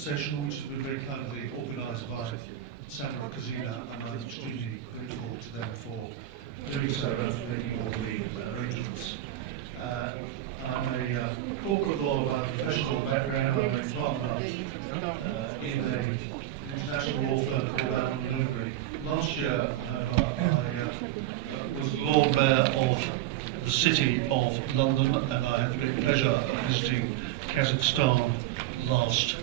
session, which has been very kindly organised by Samruk-Казына, and I'm extremely grateful to them for doing so and for making all the arrangements. I'm a corporate law by professional background. I'm a partner in an international law firm called Obmen. Last year, I was Lord Mayor of the City of London, and I had the great pleasure of visiting Kazakhstan last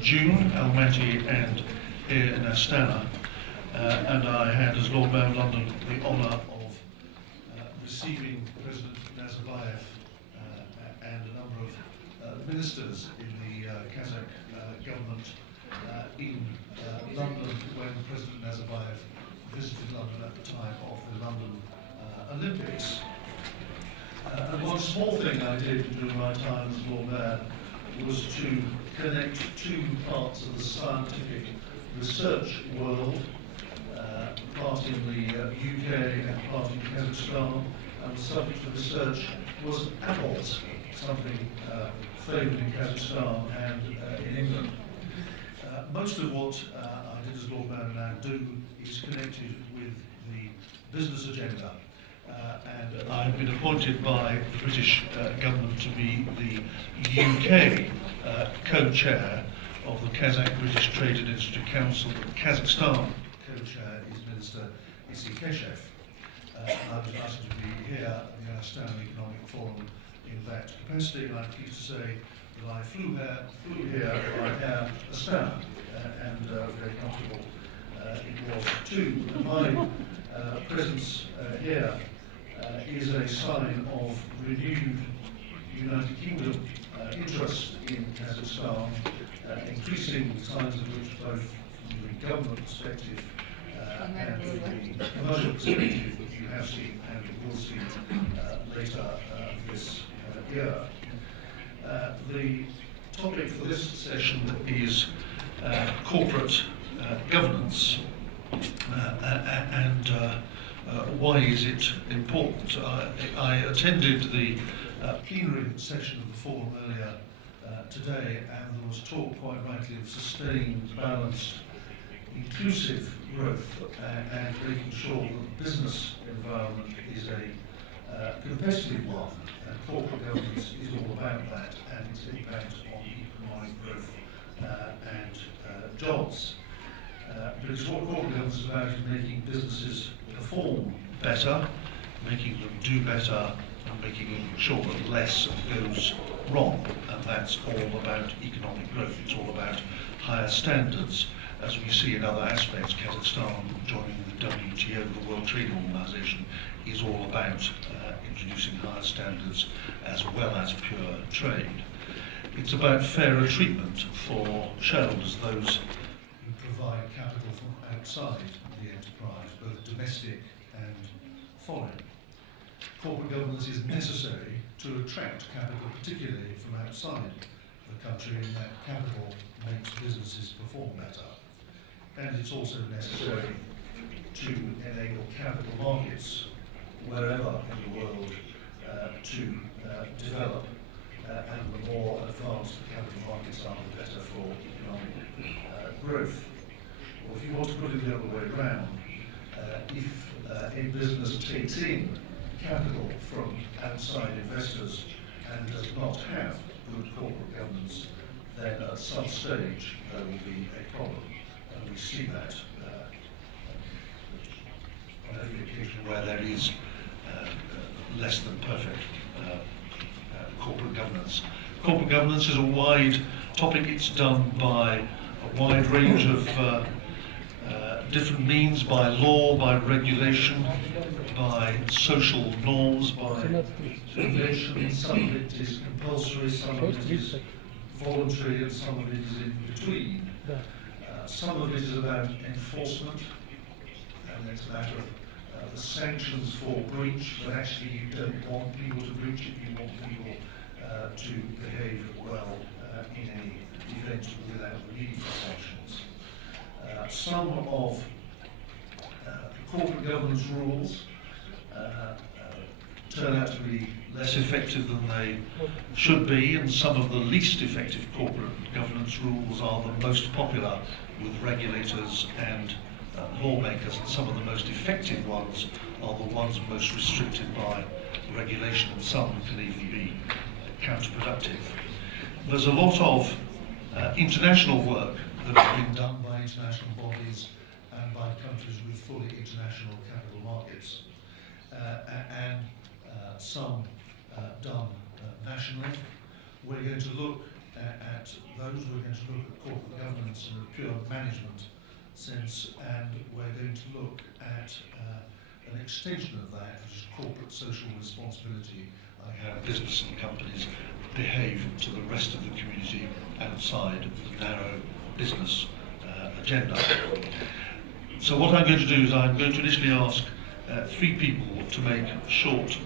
June, Almaty and here in Astana. And I had, as Lord Mayor of London, the honour of receiving President Nazarbayev and a number of ministers in the Kazakh government in London when President Nazarbayev visited London at the time of the London Olympics. And one small thing I did during my time as Lord Mayor was to connect two parts of the scientific research world, part in the UK and part in Kazakhstan, and the subject of research was apples, something favoured in Kazakhstan and in England. Most of what I did as Lord Mayor and now do is connected with the business agenda. And I've been appointed by the British government to be the UK co-chair of the Kazakh-British Trade and Industry Council. The Kazakhstan co-chair is Minister Isikeshev. I was asked to be here at the Astana Economic Forum in that capacity, and I'm pleased to say that I flew here by Air Astana, and very comfortable it was too. My presence here is a sign of renewed United Kingdom interest in Kazakhstan, increasing signs of which both from the government perspective and from the commercial perspective that you have seen and will see later this year. The topic for this session is corporate governance, and why is it important? I attended the plenary session of the forum earlier today, and there was talk quite rightly of sustained, balanced, inclusive growth and making sure that the business environment is a competitive one, and corporate governance is all about that and its impact on economic growth and jobs. Because what corporate governance is about is making businesses perform better, making them do better, and making sure that less goes wrong. And that's all about economic growth. It's all about higher standards, as we see in other aspects. Kazakhstan joining the WTO, the World Trade Organization, is all about introducing higher standards as well as pure trade. It's about fairer treatment for shareholders, those who provide capital from outside the enterprise, both domestic and foreign. Corporate governance is necessary to attract capital, particularly from outside the country, and that capital makes businesses perform better. And it's also necessary to enable capital markets wherever in the world to develop, and the more advanced the capital markets are, the better for economic growth. Or if you want to put it the other way around, if a business takes in capital from outside investors and does not have good corporate governance, then at some stage there will be a problem. And we see that on every occasion where there is less than perfect corporate governance. Corporate governance is a wide topic. It's done by a wide range of different means, by law, by regulation, by social norms, by convention. Some of it is compulsory, some of it is voluntary, and some of it is in between. Some of it is about enforcement, and it's a matter of the sanctions for breach, but actually you don't want people to breach it, you want people to behave well in any event without the need for sanctions. Some of corporate governance rules turn out to be less effective than they should be, and some of the least effective corporate governance rules are the most popular with regulators and lawmakers, and some of the most effective ones are the ones most restricted by regulation, and some can even be counterproductive. There's a lot of international work that has been done by international bodies and by countries with fully international capital markets, and some done nationally. We're going to look at those, we're going to look at corporate governance in a pure management sense, and we're going to look at an extension of that, which is corporate social responsibility, like how business and companies behave to the rest of the community outside the narrow business agenda. So what I'm going to do is I'm going to initially ask three people to make short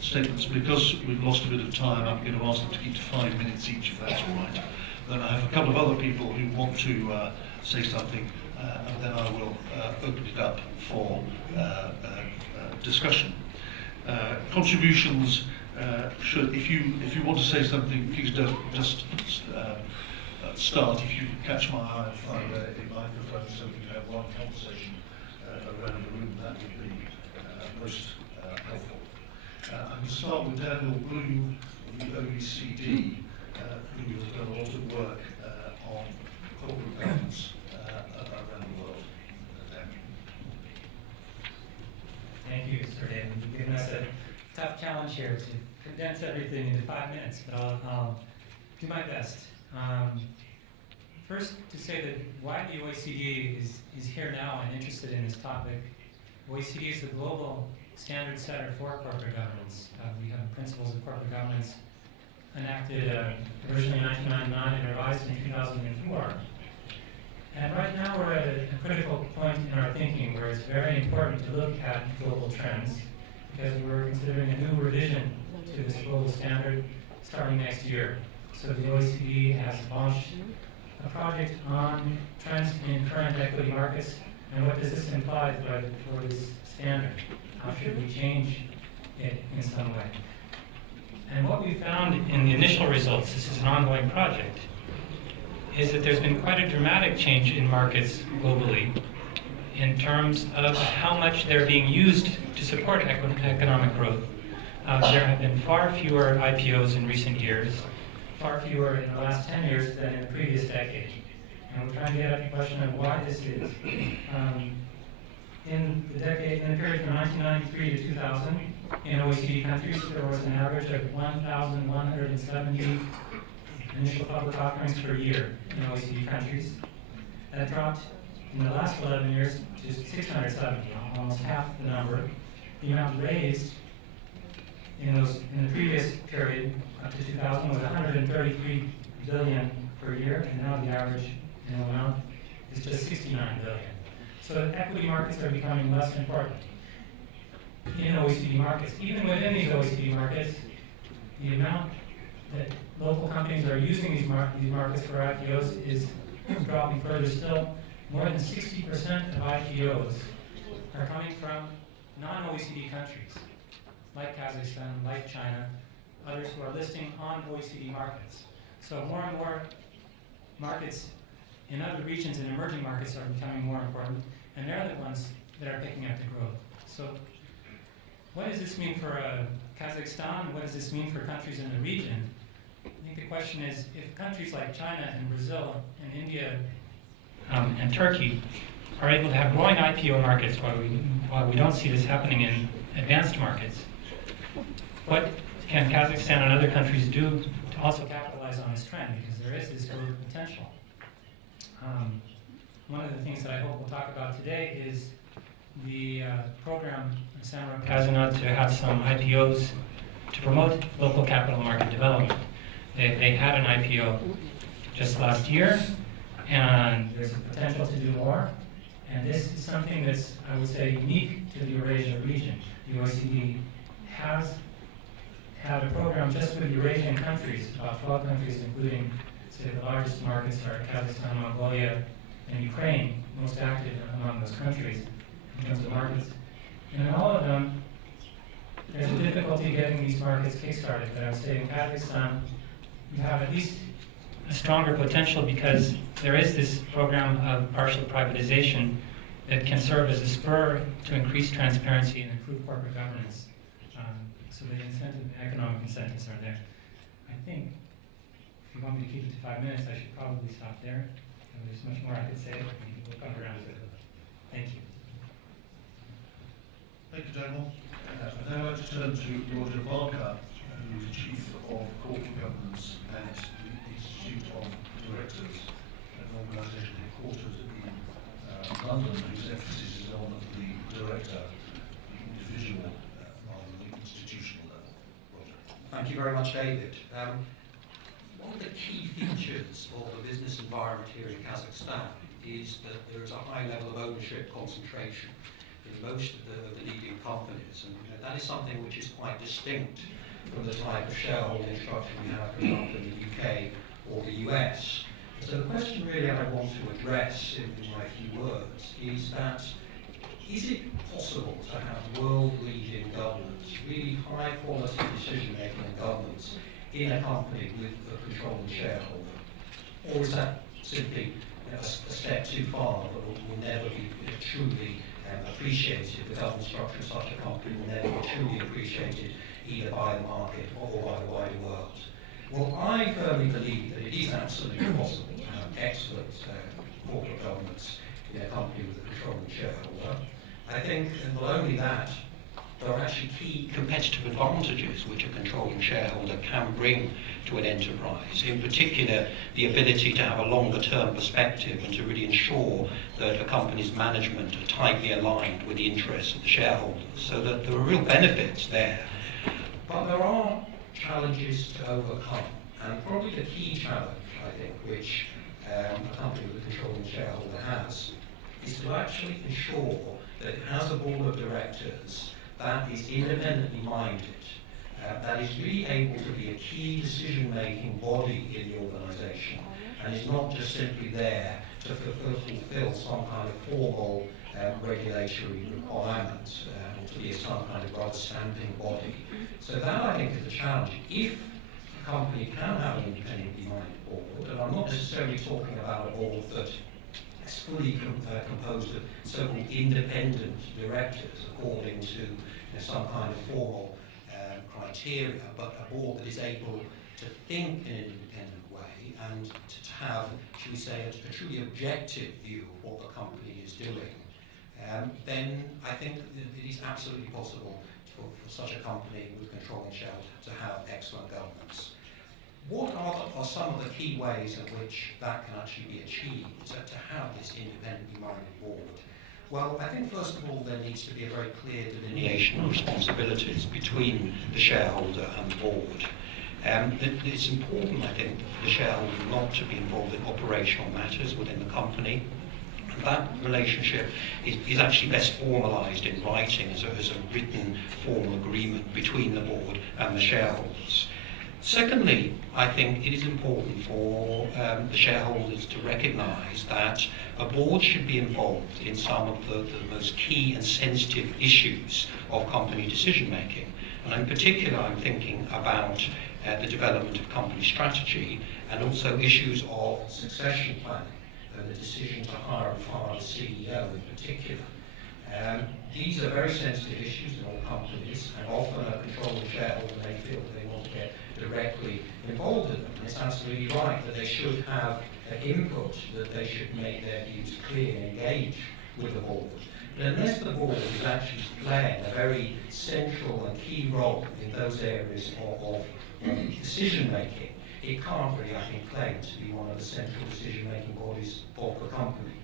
statements. Because we've lost a bit of time, I'm going to ask them to keep to 5 minutes each, if that's all right. Then I have a couple of other people who want to say something, and then I will open it up for discussion. Contributions should, if you want to say something, please don't just start. If you catch my eye and find a microphone so we can have one conversation around the room, that would be most helpful. I'm going to start with Daniel Bloom of the OECD, who has done a lot of work on corporate governance around the world. Daniel. Thank you, Sir David. You've given us a tough challenge here to condense everything into 5 minutes, but I'll do my best. First, to say that why the OECD is here now and interested in this topic. OECD is the global standard setter for corporate governance. We have the principles of corporate governance enacted originally in 1999 and revised in 2004. And right now we're at a critical point in our thinking where it's very important to look at global trends, because we're considering a new revision to this global standard starting next year. So the OECD has launched a project on trends in current equity markets, and what does this imply for this standard? How should we change it in some way? And what we found in the initial results, this is an ongoing project, is that there's been quite a dramatic change in markets globally in terms of how much they're being used to support economic growth. There have been far fewer IPOs in recent years, far fewer in the last 10 years than in the previous decade. And we're trying to get at the question of why this is. In the period from 1993 to 2000, in OECD countries, there was an average of 1,170 initial public offerings per year in OECD countries. That dropped in the last 11 years to 670, almost half the number. The amount raised in the previous period up to 2000 was 133 billion per year, and now the average amount is just 69 billion. So equity markets are becoming less important in OECD markets. Even within these OECD markets, the amount that local companies are using these markets for IPOs is dropping further still. More than 60% of IPOs are coming from non-OECD countries, like Kazakhstan, like China, others who are listing on OECD markets. So more and more markets in other regions and emerging markets are becoming more important, and they're the ones that are picking up the growth. So what does this mean for Kazakhstan? What does this mean for countries in the region? I think the question is, if countries like China and Brazil and India and Turkey are able to have growing IPO markets while we don't see this happening in advanced markets, what can Kazakhstan and other countries do to also capitalize on this trend? Because there is this growth potential. One of the things that I hope we'll talk about today is the program in Samruk-Казына to have some IPOs to promote local capital market development. They had an IPO just last year, and there's a potential to do more. And this is something that's, I would say, unique to the Eurasia region. The OECD has had a program just with Eurasian countries, about 12 countries, including, say, the largest markets are Kazakhstan, Mongolia, and Ukraine, most active among those countries in terms of markets. And in all of them, there's a difficulty getting these markets kick-started, but I would say in Kazakhstan, you have at least a stronger potential because there is this program of partial privatization that can serve as a spur to increase transparency and improve corporate governance. So the economic incentives are there. I think if you want me to keep it to 5 minutes, I should probably stop there. There's much more I could say, but we'll come around to it. Thank you. Thank you, Daniel. I'd now like to turn to Roger Barker, who is Chief of Corporate Governance at the Institute of Directors, an organisation headquartered in London, whose emphasis is on the director, the individual, rather than the institutional level. Roger. Thank you very much, David. One of the key features of the business environment here in Kazakhstan is that there is a high level of ownership concentration in most of the leading companies, and that is something which is quite distinct from the type of shareholding structure we have, for example, in the UK or the US. So the question really I want to address in my few words is that, is it possible to have world-leading governance, really high-quality decision-making and governance in a company with a controlling shareholder? Or is that simply a step too far that will never be truly appreciated? The governance structure of such a company will never be truly appreciated either by the market or by the wider world. Well, I firmly believe that it is absolutely possible to have excellent corporate governance in a company with a controlling shareholder. I think, and not only that, there are actually key competitive advantages which a controlling shareholder can bring to an enterprise. In particular, the ability to have a longer term perspective and to really ensure that a company's management are tightly aligned with the interests of the shareholders, so that there are real benefits there. But there are challenges to overcome, and probably the key challenge, I think, which a company with a controlling shareholder has, is to actually ensure that it has a board of directors that is independently minded, that is really able to be a key decision-making body in the organisation, and is not just simply there to fulfil some kind of formal regulatory requirement, or to be some kind of rubber stamping body. So that, I think, is a challenge. If a company can have an independently minded board, and I'm not necessarily talking about a board that is fully composed of so-called independent directors according to some kind of formal criteria, but a board that is able to think in an independent way and to have, should we say, a truly objective view of what the company is doing, then I think that it is absolutely possible for such a company with controlling shareholders to have excellent governance. What are some of the key ways in which that can actually be achieved, to have this independently minded board? Well, I think first of all there needs to be a very clear delineation of responsibilities between the shareholder and the board. It's important, I think, for the shareholder not to be involved in operational matters within the company. And that relationship is actually best formalised in writing as a written formal agreement between the board and the shareholders. Secondly, I think it is important for the shareholders to recognise that a board should be involved in some of the most key and sensitive issues of company decision making. And in particular, I'm thinking about the development of company strategy and also issues of succession planning, the decision to hire and fire the CEO in particular. These are very sensitive issues in all companies, and often a controlling shareholder may feel that they want to get directly involved in them. And it's absolutely right that they should have input, that they should make their views clear and engage with the board. But unless the board is actually playing a very central and key role in those areas of decision making, it can't really, I think, claim to be one of the central decision-making bodies of the company.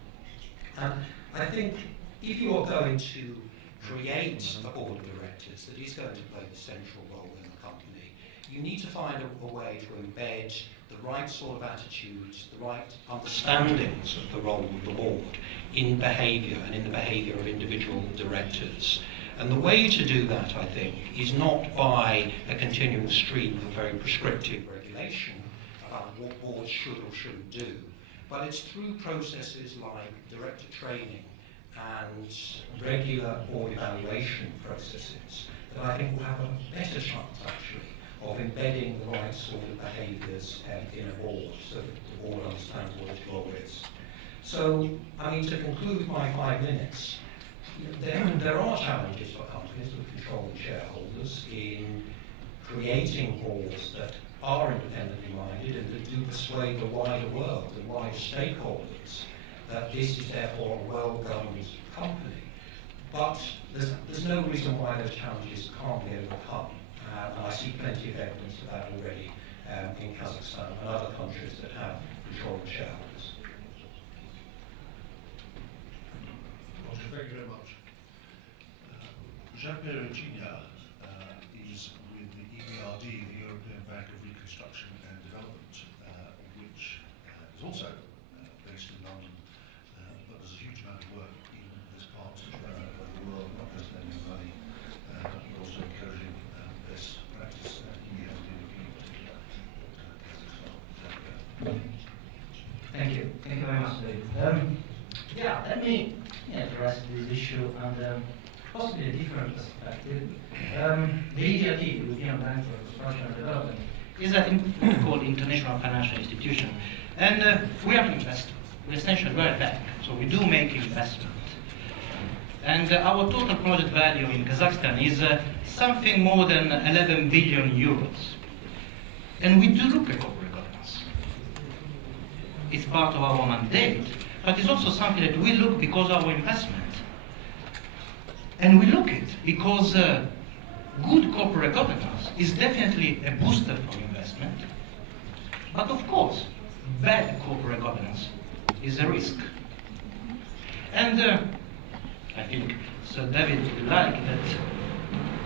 And I think if you are going to create a board of directors that is going to play the central role in the company, you need to find a way to embed the right sort of attitudes, the right understandings of the role of the board in behaviour and in the behaviour of individual directors. And the way to do that, I think, is not by a continual stream of very prescriptive regulation about what boards should or shouldn't do, but it's through processes like director training and regular board evaluation processes that I think will have a better chance, actually, of embedding the right sort of behaviours in a board, so that the board understands what its role is. So, I mean, to conclude my 5 minutes, there are challenges for companies with controlling shareholders in creating boards that are independently minded and that do persuade the wider world, the wider stakeholders, that this is therefore a well-governed company. But there's no reason why those challenges can't be overcome. And I see plenty of evidence of that already in Kazakhstan and other countries that have controlling shareholders. Thank you very much. Jean-Pierre Gignac is with the EBRD, the European Bank of Reconstruction and Development, which is also based in London, but there's a huge amount of work in this part of the world, not just lending money, but also encouraging best practice in EBRD in particular. Thank you. Thank you very much, David. Yeah, let me address this issue and possibly a different perspective. The EBRD, the European Bank for Reconstruction and Development, is a what we call international financial institution. And we are an investor. We're essentially a bank, so we do make investment. And our total project value in Kazakhstan is something more than 11 billion euros. And we do look at corporate governance. It's part of our mandate, but it's also something that we look because of our investment. And we look at because good corporate governance is definitely a booster for investment. But of course, bad corporate governance is a risk. And I think Sir David will like that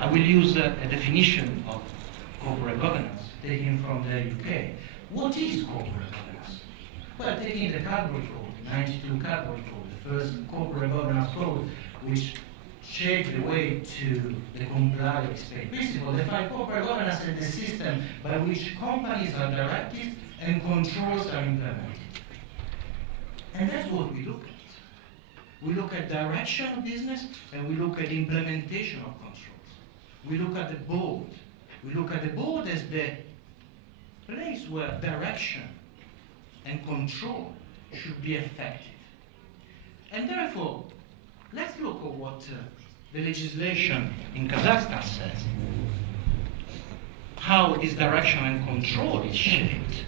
I will use a definition of corporate governance taken from the UK. What is corporate governance? Well, taking the Cadbury Code, 92 Cadbury Code, the first corporate governance code, which shaped the way to the compliance principle, define corporate governance as the system by which companies are directed and controls are implemented. And that's what we look at. We look at direction of business and we look at implementation of controls. We look at the board. We look at the board as the place where direction and control should be effective. And therefore, let's look at what the legislation in Kazakhstan says. How this direction and control is shaped.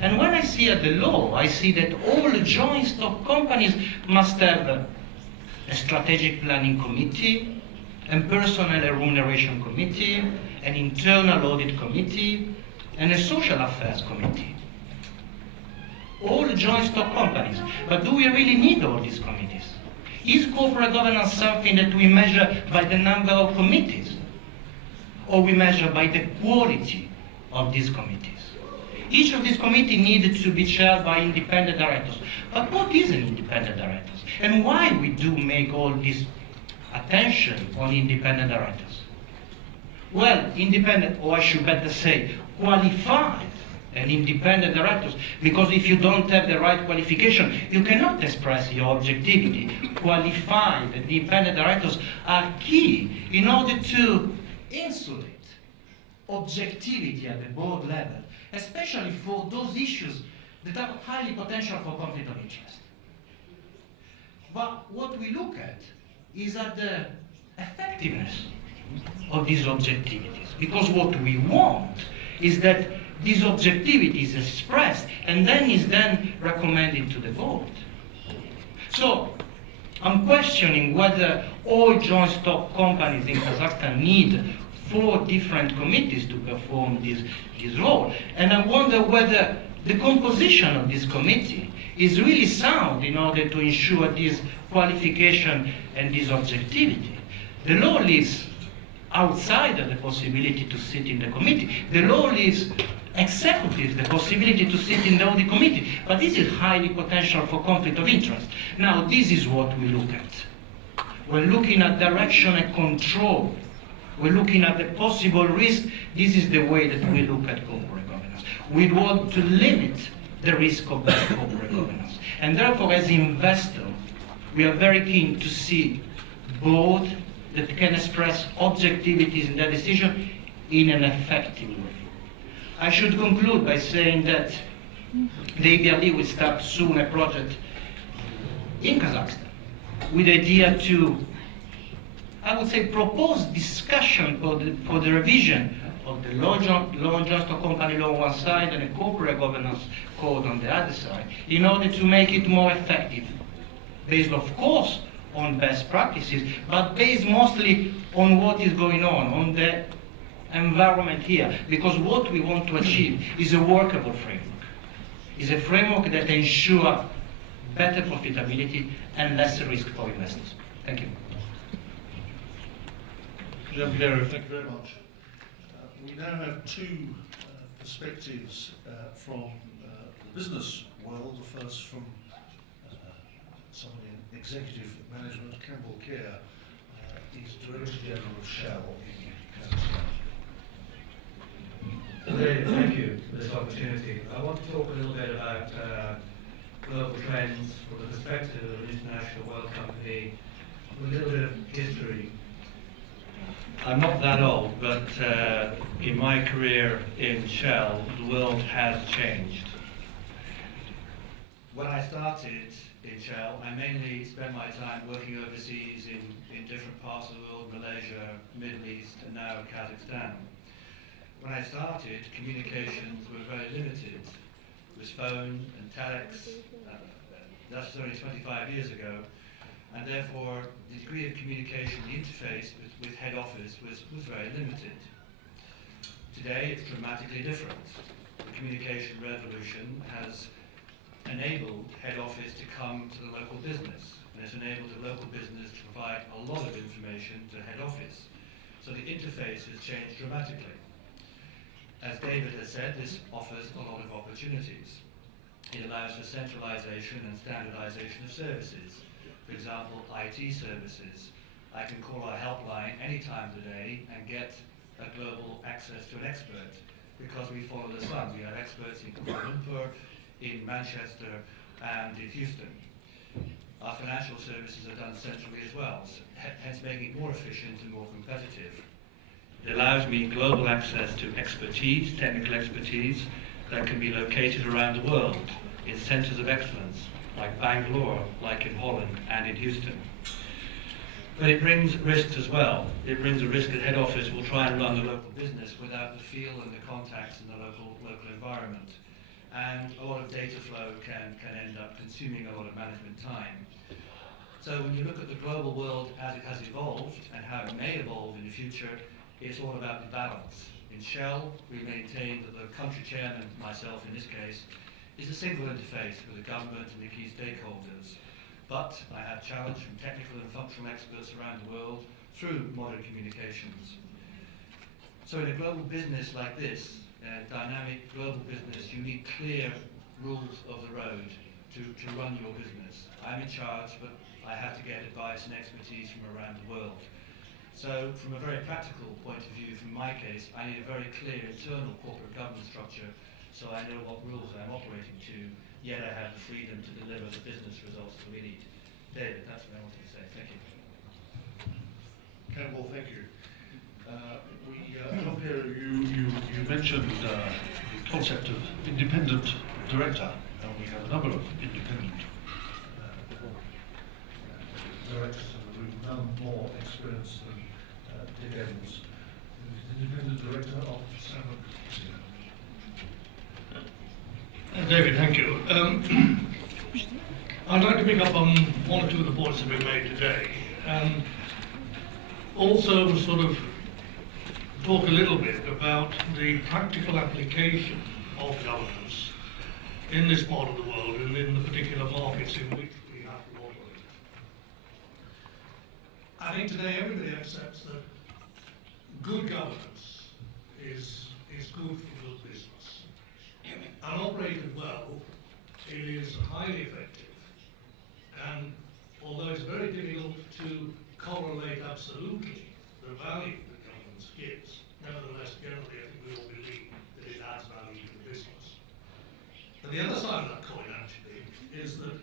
And when I see at the law, I see that all joint stock companies must have a strategic planning committee, a personnel remuneration committee, an internal audit committee, and a social affairs committee. All joint stock companies. But do we really need all these committees? Is corporate governance something that we measure by the number of committees? Or we measure by the quality of these committees? Each of these committees needed to be chaired by independent directors. But what is an independent director? And why we do make all this attention on independent directors? Well, independent, or I should better say, qualified and independent directors, because if you don't have the right qualification, you cannot express your objectivity. Qualified and independent directors are key in order to insulate objectivity at the board level, especially for those issues that are highly potential for conflict of interest. But what we look at is at the effectiveness of these objectivities, because what we want is that this objectivity is expressed and then is then recommended to the board. So I'm questioning whether all joint stock companies in Kazakhstan need 4 different committees to perform this role. And I wonder whether the composition of this committee is really sound in order to ensure this qualification and this objectivity. The law leaves outside of the possibility to sit in the committee. The law leaves executives the possibility to sit in the audit committee. But this is highly potential for conflict of interest. Now, this is what we look at. We're looking at direction and control. We're looking at the possible risk. This is the way that we look at corporate governance. We want to limit the risk of bad corporate governance. And therefore, as investors, we are very keen to see board that can express objectivities in their decision in an effective way. I should conclude by saying that the EBRD will start soon a project in Kazakhstan with the idea to, I would say, propose discussion for the revision of the law just of company law on one side and a corporate governance code on the other side, in order to make it more effective, based of course on best practices, but based mostly on what is going on the environment here, because what we want to achieve is a workable framework, is a framework that ensures better profitability and less risk for investors. Thank you. Jean-Pierre, thank you very much. We now have two perspectives from the business world. The first from someone in executive management, Campbell Kerr, is Director General of Shell in Kazakhstan. Thank you for this opportunity. I want to talk a little bit about global trends from the perspective of an international world company, with a little bit of history. I'm not that old, but in my career in Shell, the world has changed. When I started in Shell, I mainly spent my time working overseas in different parts of the world, Malaysia, Middle East, and now Kazakhstan. When I started, communications were very limited. It was phone and telex. That's only 25 years ago. And therefore, the degree of communication, the interface with head office was very limited. Today, it's dramatically different. The communication revolution has enabled head office to come to the local business, and it's enabled the local business to provide a lot of information to head office. So the interface has changed dramatically. As David has said, this offers a lot of opportunities. It allows for centralization and standardization of services. For example, IT services. I can call our helpline any time of the day and get a global access to an expert because we follow the sun. We have experts in Kuala Lumpur, in Manchester, and in Houston. Our financial services are done centrally as well, hence making it more efficient and more competitive. It allows me global access to expertise, technical expertise, that can be located around the world in centers of excellence, like Bangalore, like in Holland, and in Houston. But it brings risks as well. It brings a risk that head office will try and run the local business without the feel and the contacts in the local environment. And a lot of data flow can end up consuming a lot of management time. So when you look at the global world as it has evolved and how it may evolve in the future, it's all about the balance. In Shell, we maintain that the country chairman, myself in this case, is a single interface with the government and the key stakeholders. But I have challenge from technical and functional experts around the world through modern communications. So in a global business like this, dynamic global business, you need clear rules of the road to run your business. I'm in charge, but I have to get advice and expertise from around the world. So from a very practical point of view, from my case, I need a very clear internal corporate governance structure so I know what rules I'm operating to, yet I have the freedom to deliver the business results that we need. David, that's what I wanted to say. Thank you. Campbell, thank you. Jean-Pierre, you mentioned the concept of independent director, and we have a number of independent directors in the room, none more experienced than Dick Evans, who's the independent director of Samruc-Казына. David, thank you. I'd like to pick up on one or two of the points that we've made today, and also sort of talk a little bit about the practical application of governance in this part of the world and in the particular markets in which we have to operate. I think today everybody accepts that good governance is good for good business. And operated well, it is highly effective. And although it's very difficult to correlate absolutely the value that governance gives, nevertheless, generally, I think we all believe that it adds value to the business. And the other side of that coin, actually, is that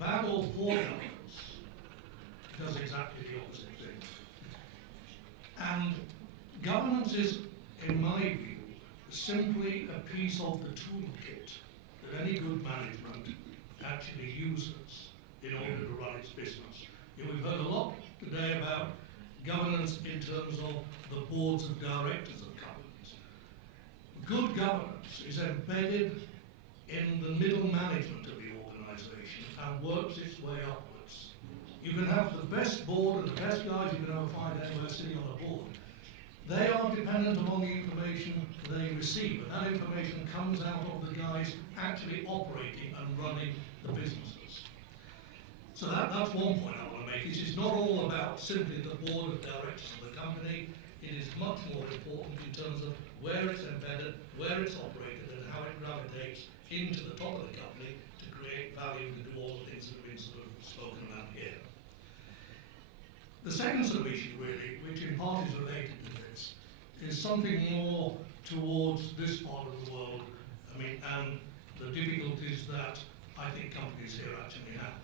bad or poor governance does exactly the opposite thing. And governance is, in my view, simply a piece of the toolkit that any good management actually uses in order to run its business. We've heard a lot today about governance in terms of the boards of directors of companies. Good governance is embedded in the middle management of the organisation and works its way upwards. You can have the best board and the best guys you can ever find anywhere sitting on a board. They are dependent upon the information they receive, and that information comes out of the guys actually operating and running the businesses. So that's one point I want to make. This is not all about simply the board of directors of the company. It is much more important in terms of where it's embedded, where it's operated, and how it gravitates into the top of the company to create value and to do all the things that have been sort of spoken about here. The second sort of issue, really, which in part is related to this, is something more towards this part of the world, and the difficulties that I think companies here actually have.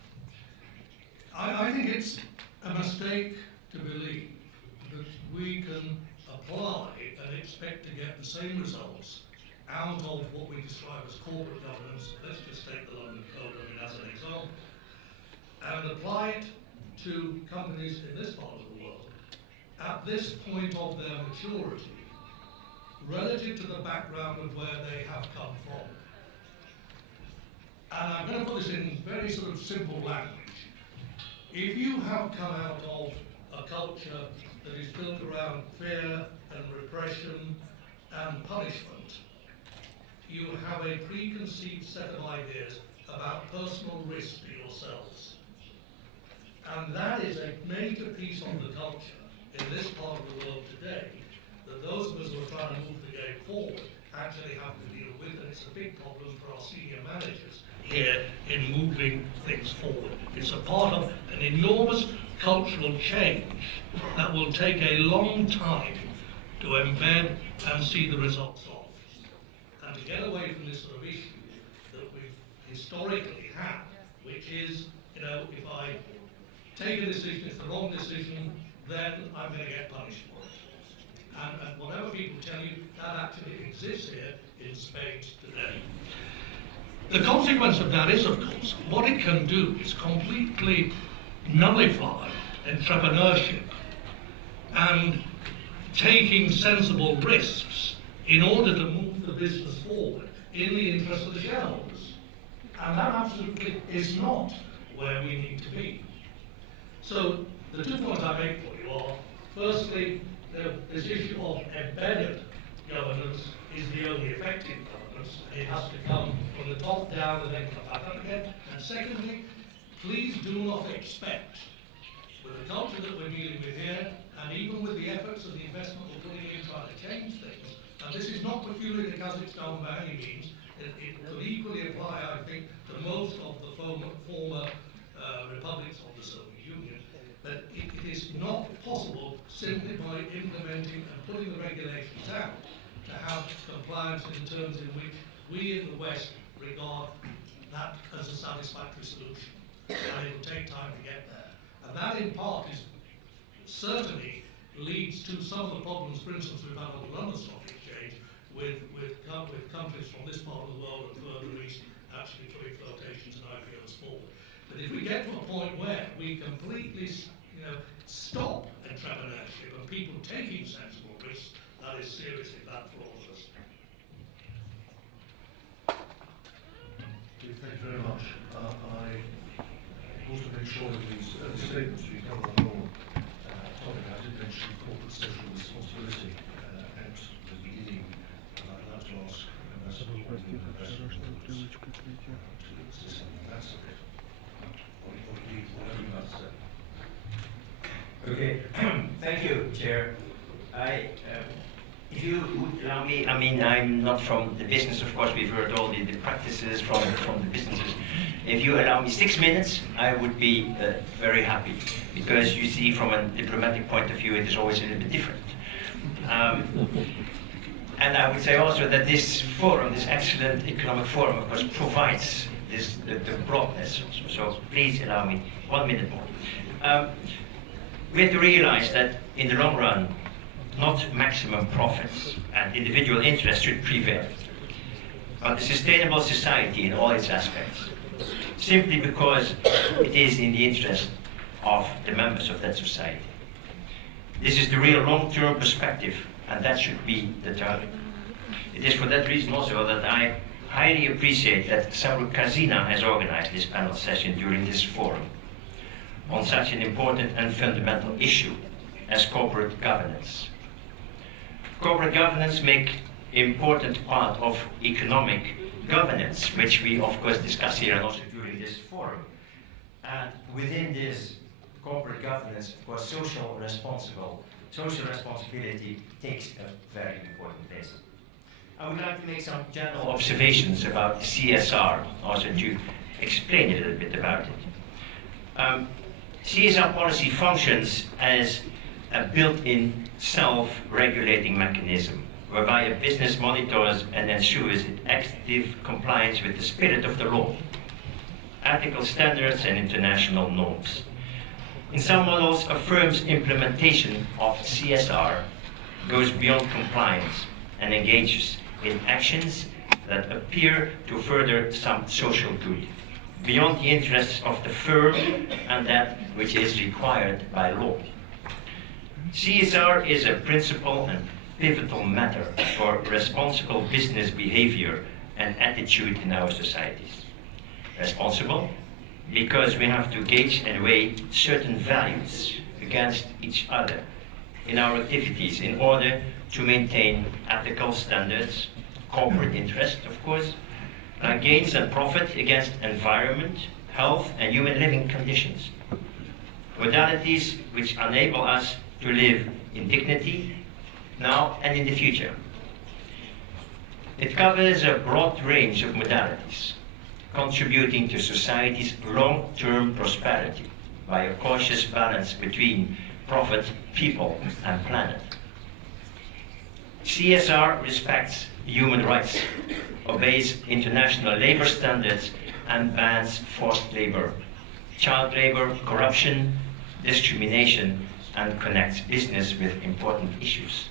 I think it's a mistake to believe that we can apply and expect to get the same results out of what we describe as corporate governance. Let's just take the London Code as an example, and apply it to companies in this part of the world at this point of their maturity relative to the background of where they have come from. And I'm going to put this in very sort of simple language. If you have come out of a culture that is built around fear and repression and punishment, you have a preconceived set of ideas about personal risk to yourselves. And that is a major piece of the culture in this part of the world today that those of us who are trying to move the game forward actually have to deal with, and it's a big problem for our senior managers here in moving things forward. It's a part of an enormous cultural change that will take a long time to embed and see the results of. And to get away from this sort of issue that we've historically had, which is, if I take a decision, it's the wrong decision, then I'm going to get punished for it. And whatever people tell you, that actually exists here in spades today. The consequence of that is, of course, what it can do is completely nullify entrepreneurship and taking sensible risks in order to move the business forward in the interest of the shareholders. And that absolutely is not where we need to be. So the 2 points I make for you are, firstly, this issue of embedded governance is the only effective governance. It has to come from the top down and then come back up again. And secondly, please do not expect, with the culture that we're dealing with here, and even with the efforts and the investment we're putting in trying to change things, and this is not peculiar to Kazakhstan by any means, it will equally apply, I think, to most of the former republics of the Soviet Union, that it is not possible simply by implementing and putting the regulations out to have compliance in terms in which we in the West regard that as a satisfactory solution. And it will take time to get there. And that in part is certainly leads to some of the problems, for instance, we've had on the London Stock Exchange with countries from this part of the world and further east actually putting flotations and IPOs forward. But if we get to a point where we completely stop entrepreneurship and people taking sensible risks, that is seriously bad for all of us. Thank you very much. I want to make sure that these statements we cover the whole topic. I did mention corporate social responsibility at the beginning, and I'd like to ask Ambassador to say something on that subject. Or indeed, whatever you might say. Okay, thank you, Chair. If you would allow me, I'm not from the business, of course, we've heard all the practices from the businesses. If you allow me 6 minutes, I would be very happy, because you see, from a diplomatic point of view, it is always a little bit different. And I would say also that this forum, this excellent economic forum, of course, provides the broadness. So please allow me 1 minute more. We have to realize that in the long run, not maximum profits, and individual interest should prevail, but a sustainable society in all its aspects, simply because it is in the interest of the members of that society. This is the real long-term perspective, and that should be the target. It is for that reason also that I highly appreciate that Samruk-Казына has organized this panel session during this forum on such an important and fundamental issue as corporate governance. Corporate governance make important part of economic governance, which we of course discuss here and also during this forum. And within this corporate governance, of course, social responsibility takes a very important place. I would like to make some general observations about CSR, also to explain a little bit about it. CSR policy functions as a built-in self-regulating mechanism, whereby a business monitors and ensures its active compliance with the spirit of the law, ethical standards and international norms. In some models, a firm's implementation of CSR goes beyond compliance and engages in actions that appear to further some social good, beyond the interests of the firm and that which is required by law. CSR is a principal and pivotal matter for responsible business behavior and attitude in our societies. Responsible because we have to gauge and weigh certain values against each other in our activities in order to maintain ethical standards, corporate interest, of course, gains and profit against environment, health, and human living conditions. Modalities which enable us to live in dignity now and in the future. It covers a broad range of modalities, contributing to society's long-term prosperity by a cautious balance between profit, people, and planet. CSR respects human rights, obeys international labor standards, and bans forced labor, child labor, corruption, discrimination, and connects business with important issues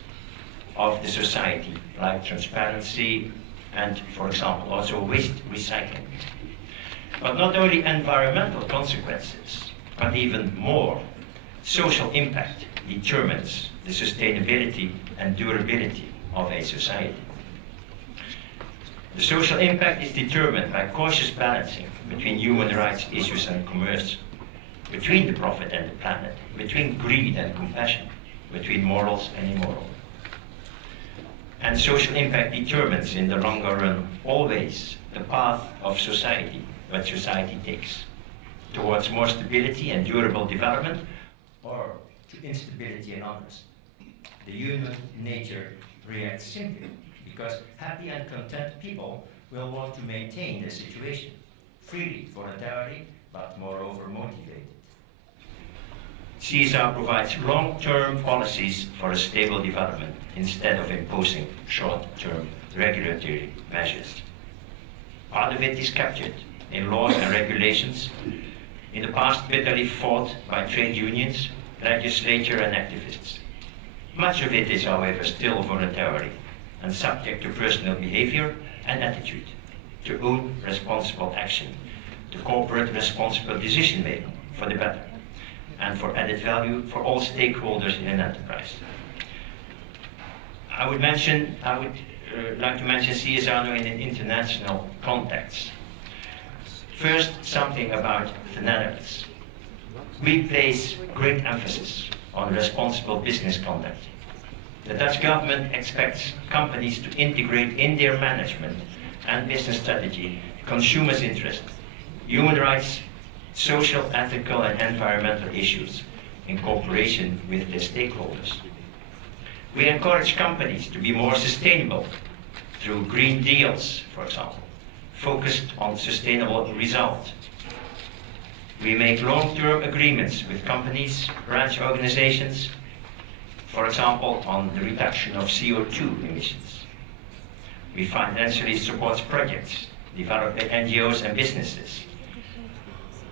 of the society, like transparency and, for example, also waste recycling. But not only environmental consequences, but even more, social impact determines the sustainability and durability of a society. The social impact is determined by cautious balancing between human rights issues and commerce, between the profit and the planet, between greed and compassion, between morals and immoral. And social impact determines in the longer run always the path of society, what society takes, towards more stability and durable development, or to instability and unrest. The human nature reacts simply because happy and content people will want to maintain the situation, freely, voluntarily, but moreover motivated. CSR provides long-term policies for a stable development instead of imposing short-term regulatory measures. Part of it is captured in laws and regulations, in the past bitterly fought by trade unions, legislature and activists. Much of it is, however, still voluntary and subject to personal behavior and attitude, to own responsible action, to corporate responsible decision-making for the better, and for added value for all stakeholders in an enterprise. I would like to mention CSR in an international context. First, something about the Netherlands. We place great emphasis on responsible business conduct. The Dutch government expects companies to integrate in their management and business strategy consumers' interest, human rights, social, ethical, and environmental issues in cooperation with their stakeholders. We encourage companies to be more sustainable through green deals, for example, focused on sustainable results. We make long-term agreements with companies, branch organizations, for example, on the reduction of CO2 emissions. We financially support projects developed by NGOs and businesses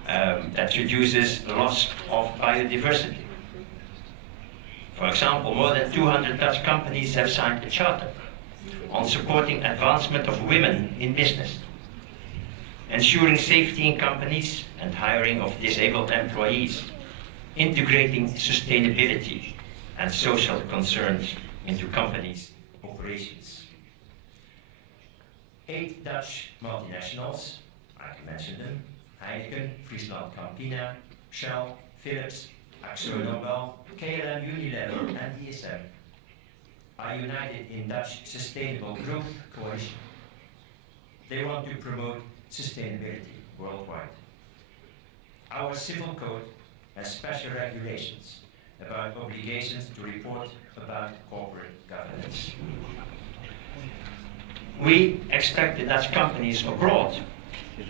that reduces the loss of biodiversity. For example, more than 200 Dutch companies have signed a charter on supporting advancement of women in business, ensuring safety in companies and hiring of disabled employees, integrating sustainability and social concerns into companies' operations. 8 Dutch multinationals, I can mention them: Heineken, Friesland Campina, Shell, Philips, AkzoNobel, KLM, Unilever, and DSM, are united in Dutch Sustainable Growth Coalition. They want to promote sustainability worldwide. Our civil code has special regulations about obligations to report about corporate governance. We expect the Dutch companies abroad,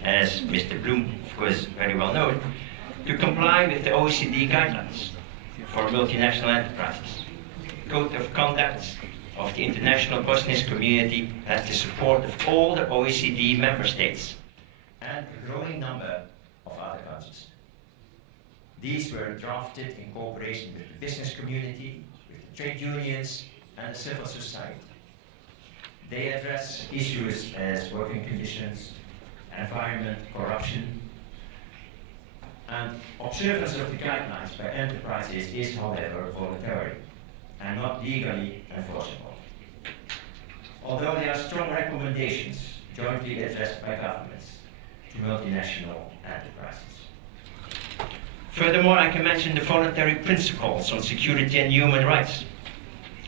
as Mr. Bloem, of course, very well known, to comply with the OECD guidelines for multinational enterprises. Code of conduct of the international business community has the support of all the OECD member states and a growing number of other countries. These were drafted in cooperation with the business community, with the trade unions, and the civil society. They address issues as working conditions, environment, corruption, and observance of the guidelines by enterprises is, however, voluntary and not legally enforceable. Although there are strong recommendations jointly addressed by governments to multinational enterprises. Furthermore, I can mention the voluntary principles on security and human rights,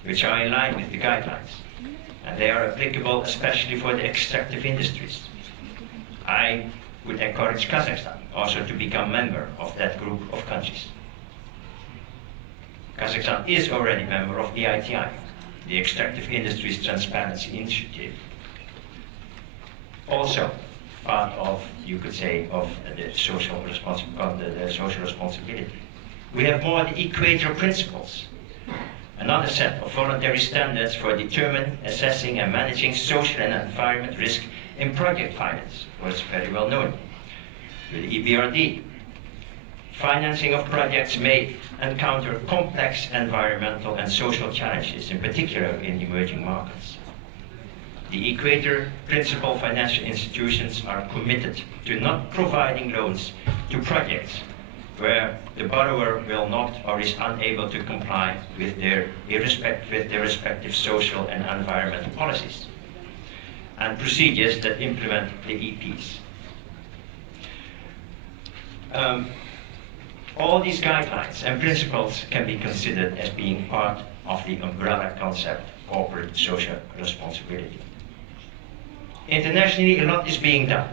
which are in line with the guidelines, and they are applicable especially for the extractive industries. I would encourage Kazakhstan also to become member of that group of countries. Kazakhstan is already a member of EITI, the Extractive Industries Transparency Initiative. Also part of, you could say, of the social responsibility. We have more the Equator Principles, another set of voluntary standards for determining, assessing and managing social and environment risk in project finance, was very well known. With the EBRD, financing of projects may encounter complex environmental and social challenges, in particular in emerging markets. The Equator Principal financial institutions are committed to not providing loans to projects where the borrower will not or is unable to comply with their respective social and environmental policies and procedures that implement the EPs. All these guidelines and principles can be considered as being part of the umbrella concept, corporate social responsibility. Internationally, a lot is being done,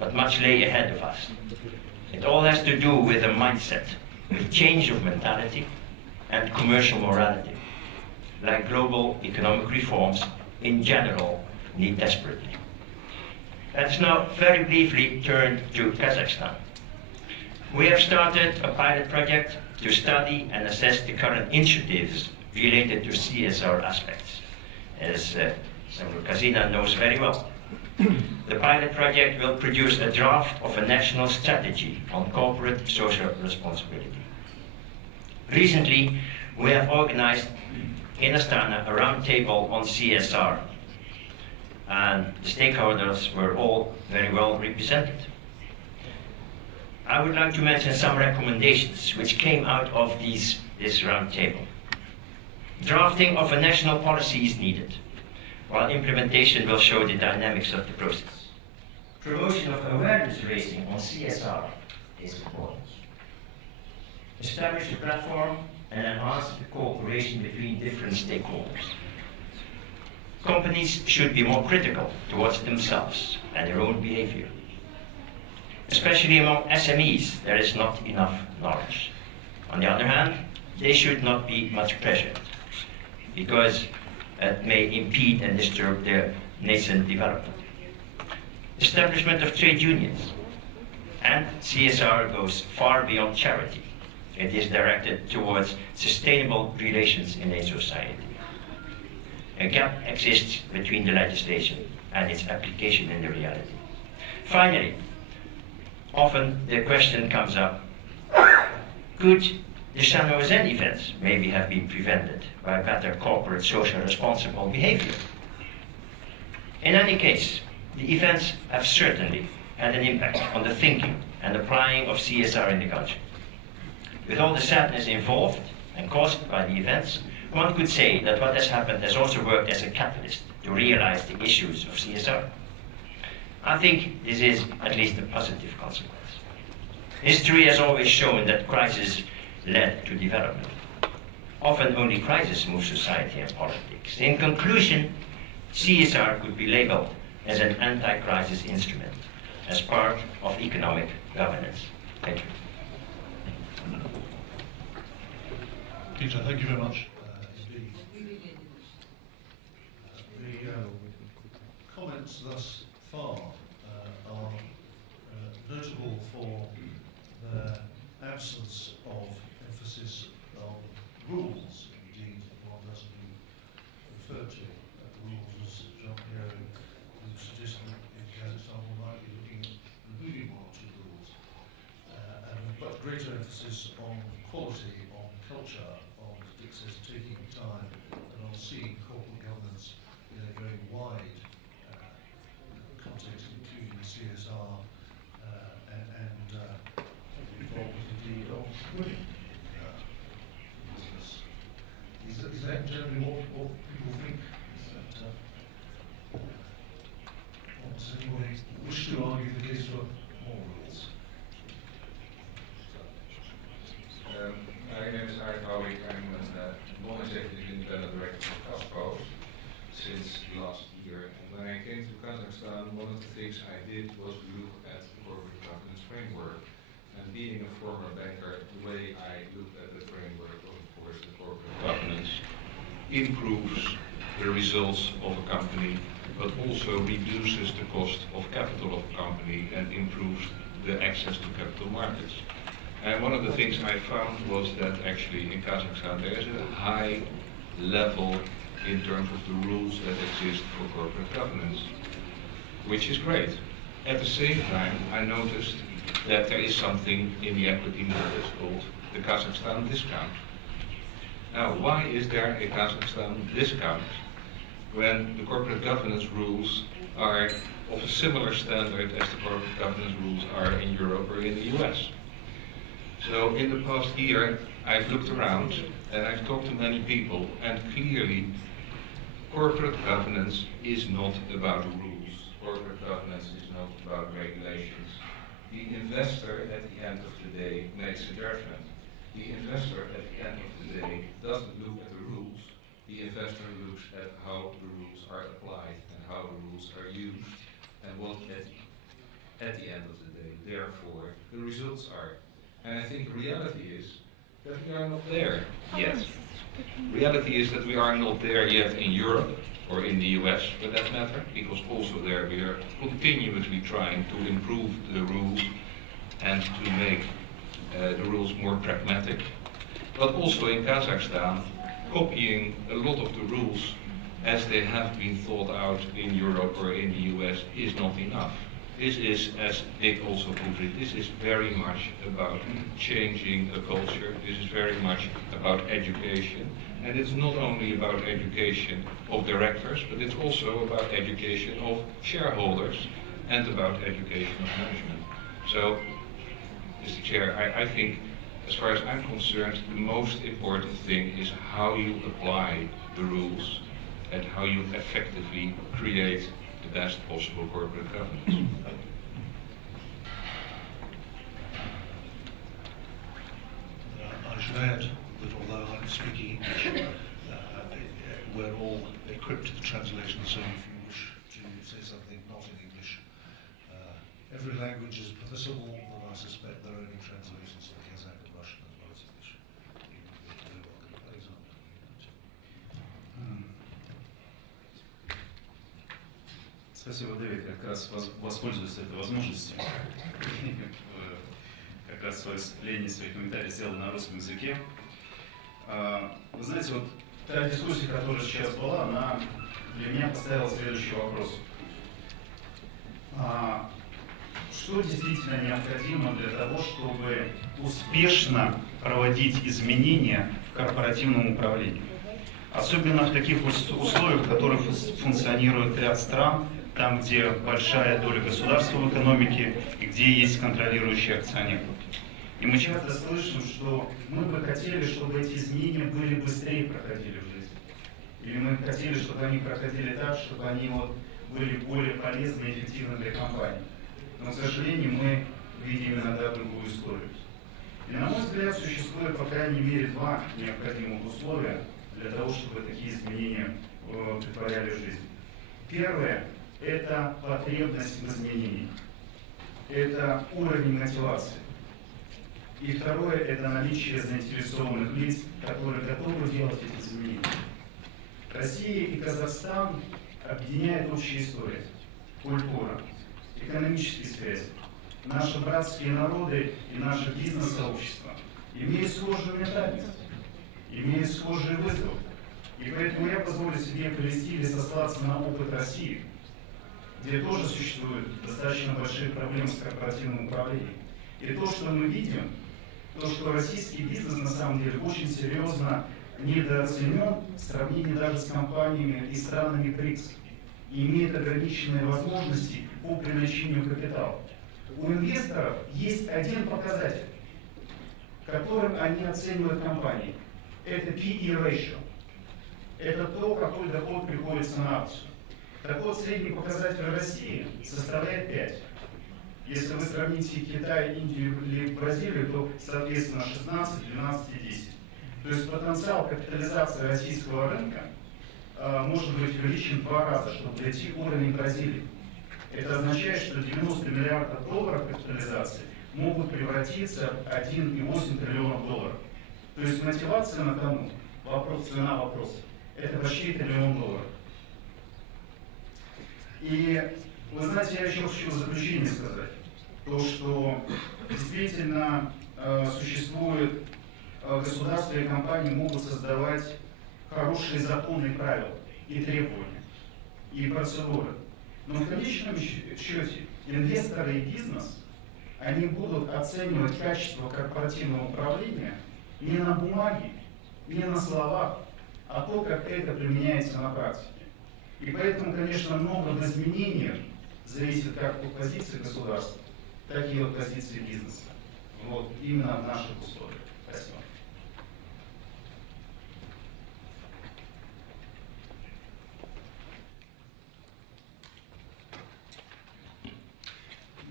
but much lay ahead of us. It all has to do with a mindset, with change of mentality and commercial morality, like global economic reforms in general need desperately. Let's now very briefly turn to Kazakhstan. We have started a pilot project to study and assess the current initiatives related to CSR aspects, as Samruk-Казына knows very well. The pilot project will produce a draft of a national strategy on corporate social responsibility. Recently, we have organized in Astana a roundtable on CSR, and the stakeholders were all very well represented. I would like to mention some recommendations which came out of this roundtable. Drafting of a national policy is needed, while implementation will show the dynamics of the process. Promotion of awareness raising on CSR is important. Establish a platform and enhance the cooperation between different stakeholders. Companies should be more critical towards themselves and their own behavior. Especially among SMEs, there is not enough knowledge. On the other hand, they should not be much pressured, because it may impede and disturb their nascent development. Establishment of trade unions. And CSR goes far beyond charity. It is directed towards sustainable relations in a society. A gap exists between the legislation and its application in the reality. Finally, often the question comes up, could The San Jose events maybe have been prevented by better corporate social responsible behavior. In any case, the events have certainly had an impact on the thinking and applying of CSR in the country. With all the sadness involved and caused by the events, one could say that what has happened has also worked as a catalyst to realize the issues of CSR. I think this is at least a positive consequence. History has always shown that crisis led to development. Often only crisis moves society and politics. In conclusion, CSR could be labeled as an anti-crisis instrument, as part of economic governance. Thank you. Peter, thank you very much indeed. The comments thus far are notable for their absence of emphasis on rules. Indeed, one doesn't refer to rules as Jean-Pierre suggested in Kazakhstan we might be looking at removing one or two rules. But greater emphasis on quality, on culture, on, as Dick says, taking time, and on seeing corporate governance in a very wide context, including CSR and involvement indeed of business. Is that generally what people think? Does anyone wish to argue the case for more rules? My name is Arik Houwik. I'm a non-executive independent director of Kaspo since last year. And when I came to Kazakhstan, one of the things I did was look at the corporate governance framework. And being a former banker, the way I looked at the framework, of course, the corporate governance improves the results of a company, but also reduces the cost of capital of a company and improves the access to capital markets. And one of the things I found was that actually in Kazakhstan there is a high level in terms of the rules that exist for corporate governance, which is great. At the same time, I noticed that there is something in the equity markets called the Kazakhstan discount. Now, why is there a Kazakhstan discount when the corporate governance rules are of a similar standard as the corporate governance rules are in Europe or in the US? So in the past year, I've looked around and I've talked to many people, and clearly corporate governance is not about rules. Corporate governance is not about regulations. The investor at the end of the day makes a judgment. The investor at the end of the day doesn't look at the rules. The investor looks at how the rules are applied and how the rules are used and what at the end of the day, therefore, the results are. And I think reality is that we are not there yet. Reality is that we are not there yet in Europe or in the US for that matter, because also there we are continuously trying to improve the rules and to make the rules more pragmatic. But also in Kazakhstan, copying a lot of the rules as they have been thought out in Europe or in the US is not enough. This is, as Dick also put it, this is very much about changing a culture. This is very much about education. And it's not only about education of directors, but it's also about education of shareholders and about education of management. So, Mr. Chair, I think, as far as I'm concerned, the most important thing is how you apply the rules and how you effectively create the best possible corporate governance. I should add that although I'm speaking English, we're all equipped to the translation, so if you wish to say something not in English, every language is permissible, and I suspect there are only translations for Kazakh and Russian as well as English. Спасибо, Дэвид. Как раз воспользуюсь этой возможностью. Как раз свое выступление, свои комментарии сделал на русском языке. Вы знаете, вот та дискуссия, которая сейчас была, она для меня поставила следующий вопрос. что действительно необходимо для того, чтобы успешно проводить изменения в корпоративном управлении. Особенно в таких условиях, в которых функционирует ряд стран, там, где большая доля государства в экономике и где есть контролирующий акционер. И мы часто слышим, что мы бы хотели, чтобы эти изменения были быстрее проходили в жизни. Или мы хотели, чтобы они проходили так, чтобы они были более полезны и эффективны для компании. Но, к сожалению, мы видим иногда другую историю. И, на мой взгляд, существует, по крайней мере, два необходимых условия для того, чтобы такие изменения претворяли в жизнь. Первое – это потребность в изменении. Это уровень мотивации. И второе – это наличие заинтересованных лиц, которые готовы делать эти изменения. Россия и Казахстан объединяют общая история, культура, экономические связи. Наши братские народы и наше бизнес-сообщество имеют схожую ментальность, имеют схожие вызовы. И поэтому я позволю себе привести или сослаться на опыт России, где тоже существуют достаточно большие проблемы с корпоративным управлением. И то, что мы видим, то, что российский бизнес на самом деле очень серьезно недооценен в сравнении даже с компаниями и странами БРИКС, и имеет ограниченные возможности по привлечению капитала. У инвесторов есть один показатель, которым они оценивают компании. Это PE ratio. Это то, какой доход приходится на акцию. Так вот, средний показатель России составляет 5. Если вы сравните Китай, Индию или Бразилию, то, соответственно, 16, 12 и 10. То есть потенциал капитализации российского рынка может быть увеличен в 2 раза, чтобы дойти к уровню Бразилии. Это означает, что 90 миллиардов долларов капитализации могут превратиться в 1,8 триллионов долларов. То есть мотивация на кону, цена вопроса, это почти триллион долларов. И вы знаете, я еще хочу в заключение сказать, то, что действительно существует государства и компании могут создавать хорошие законы и правила, и требования, и процедуры. Но в конечном счете инвесторы и бизнес, они будут оценивать качество корпоративного управления не на бумаге, не на словах, а то, как это применяется на практике. И поэтому, конечно, много в изменениях зависит как от позиции государства, так и от позиции бизнеса. Вот именно в наших условиях. Спасибо.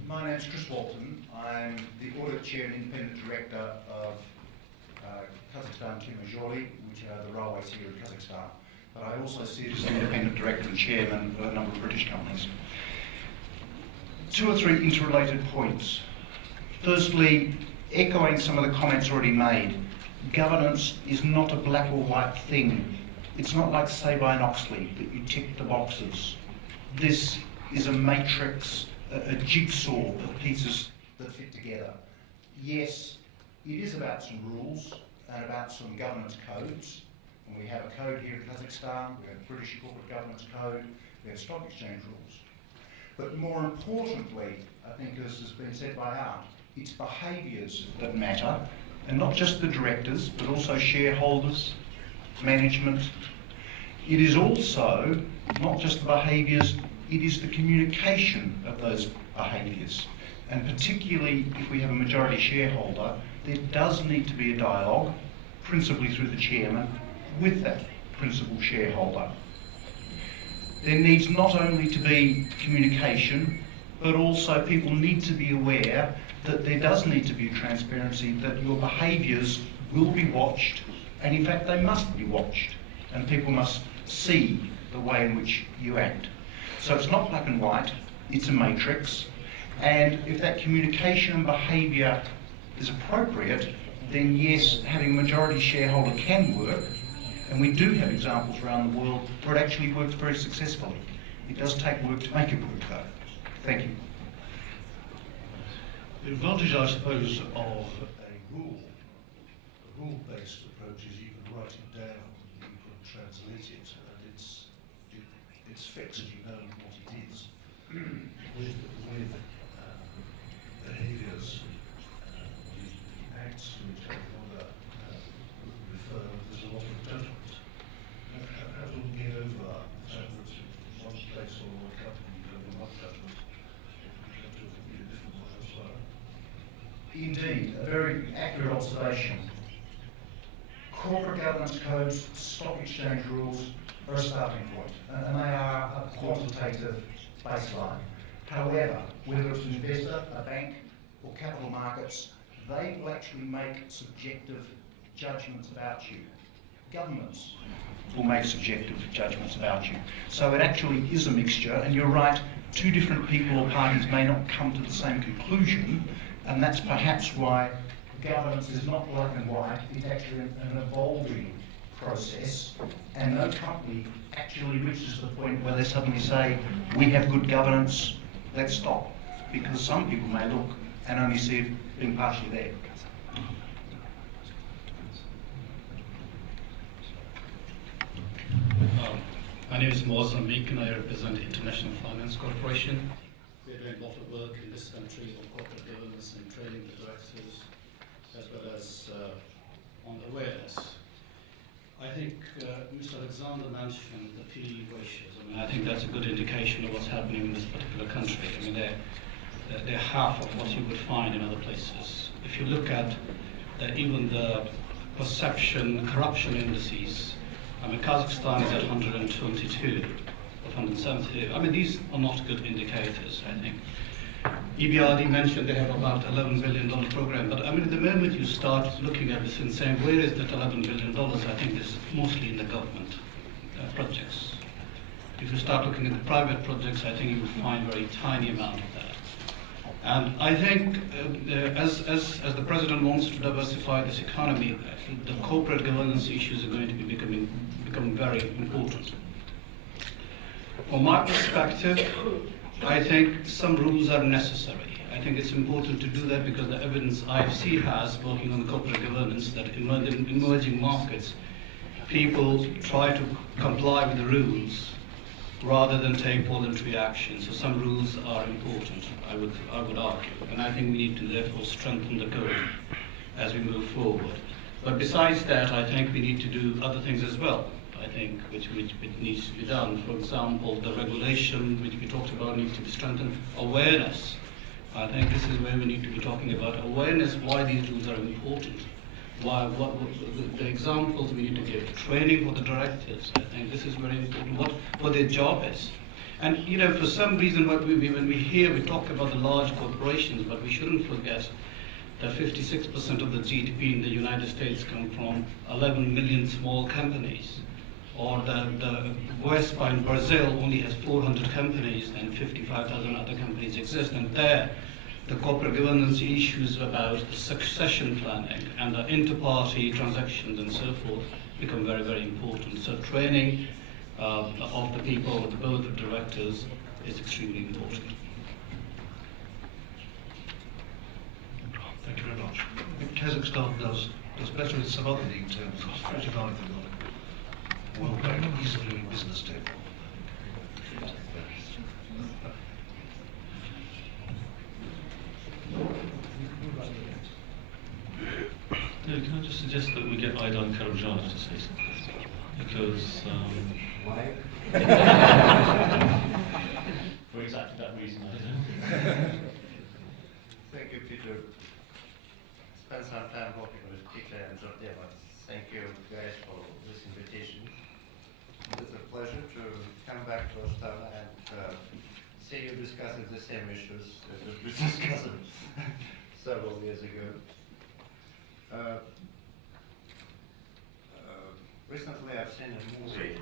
My name is Chris Walton. I'm the Audit Chair and Independent Director of Kazakhstan Majority, which are the railways here in Kazakhstan. But I also sit as an Independent Director and Chairman of a number of British companies. 2 or 3 interrelated points. Firstly, echoing some of the comments already made, governance is not a black or white thing. It's not like Sabine-Oxley that you tick the boxes. This is a matrix, a jigsaw of pieces that fit together. Yes, it is about some rules and about some governance codes. And we have a code here in Kazakhstan, we have a British Corporate Governance Code, we have stock exchange rules. But more importantly, I think as has been said by Art, it's behaviours that matter, and not just the directors, but also shareholders, management. It is also not just the behaviours, it is the communication of those behaviours. And particularly if we have a majority shareholder, there does need to be a dialogue, principally through the chairman, with that principal shareholder. There needs not only to be communication, but also people need to be aware that there does need to be transparency, that your behaviours will be watched, and in fact they must be watched, and people must see the way in which you act. So it's not black and white, it's a matrix, and if that communication and behaviour is appropriate, then yes, having a majority shareholder can work, and we do have examples around the world where it actually works very successfully. It does take work to make it work though. Thank you. The advantage, I suppose, of a rule-based approach is you can write it down, you can translate it, and it's fixed, you know what it is. With behaviours, the acts which I refer, there's a lot of judgment. How do we get over the fact that one place or one company can have one judgment, we have to be a different one elsewhere? Indeed, a very accurate observation. Corporate governance codes, stock exchange rules are a starting point, and they are a quantitative baseline. However, whether it's an investor, a bank, or capital markets, they will actually make subjective judgments about you. Governments will make subjective judgments about you. So it actually is a mixture, and you're right, two different people or parties may not come to the same conclusion, and that's perhaps why governance is not black and white, it's actually an evolving process, and no company actually reaches the point where they suddenly say, we have good governance, let's stop. Because some people may look and only see it being partially there. My name is Mozambique and I represent International Finance Corporation. We are doing a lot of work in this country on corporate governance and training the directors, as well as on awareness. I think Mr. Alexander mentioned the PE ratios. I mean, I think that's a good indication of what's happening in this particular country. I mean, they're half of what you would find in other places. If you look at even the perception corruption indices, I mean, Kazakhstan is at 122 of 172. I mean, these are not good indicators, I think. EBRD mentioned they have about $11 billion program, but I mean, the moment you start looking at this and saying, where is that $11 billion, I think this is mostly in the government projects. If you start looking at the private projects, I think you will find very tiny amount of that. And I think as the President wants to diversify this economy, the corporate governance issues are going to be becoming very important. From my perspective, I think some rules are necessary. I think it's important to do that because the evidence IFC has, working on the corporate governance, that in emerging markets, people try to comply with the rules rather than take voluntary action. So some rules are important, I would argue. And I think we need to therefore strengthen the code as we move forward. But besides that, I think we need to do other things as well. I think which needs to be done. For example, the regulation which we talked about needs to be strengthened. Awareness. I think this is where we need to be talking about awareness, why these rules are important. What the examples we need to give. Training for the directors. I think this is very important. What their job is. And you know, for some reason, when we talk about the large corporations, but we shouldn't forget that 56% of the GDP in the United States come from 11 million small companies. Or the West in Brazil only has 400 companies and 55,000 other companies exist. And there, the corporate governance issues about the succession planning and the inter-party transactions and so forth become very, very important. So training of the people, of the board of directors is extremely important. Thank you very much. I think Kazakhstan does better in some other league terms. It's pretty hard for them. World Bank easily doing business table. Can I just suggest that we get Aidan Karamjanov to say something? Because why? For exactly that reason, I don't. Thank you, Peter. Spent some time working with Peter and Jordana. Thank you guys for this invitation. It's a pleasure to come back to Astana and see you discussing the same issues that we discussed several years ago. Recently I've seen a movie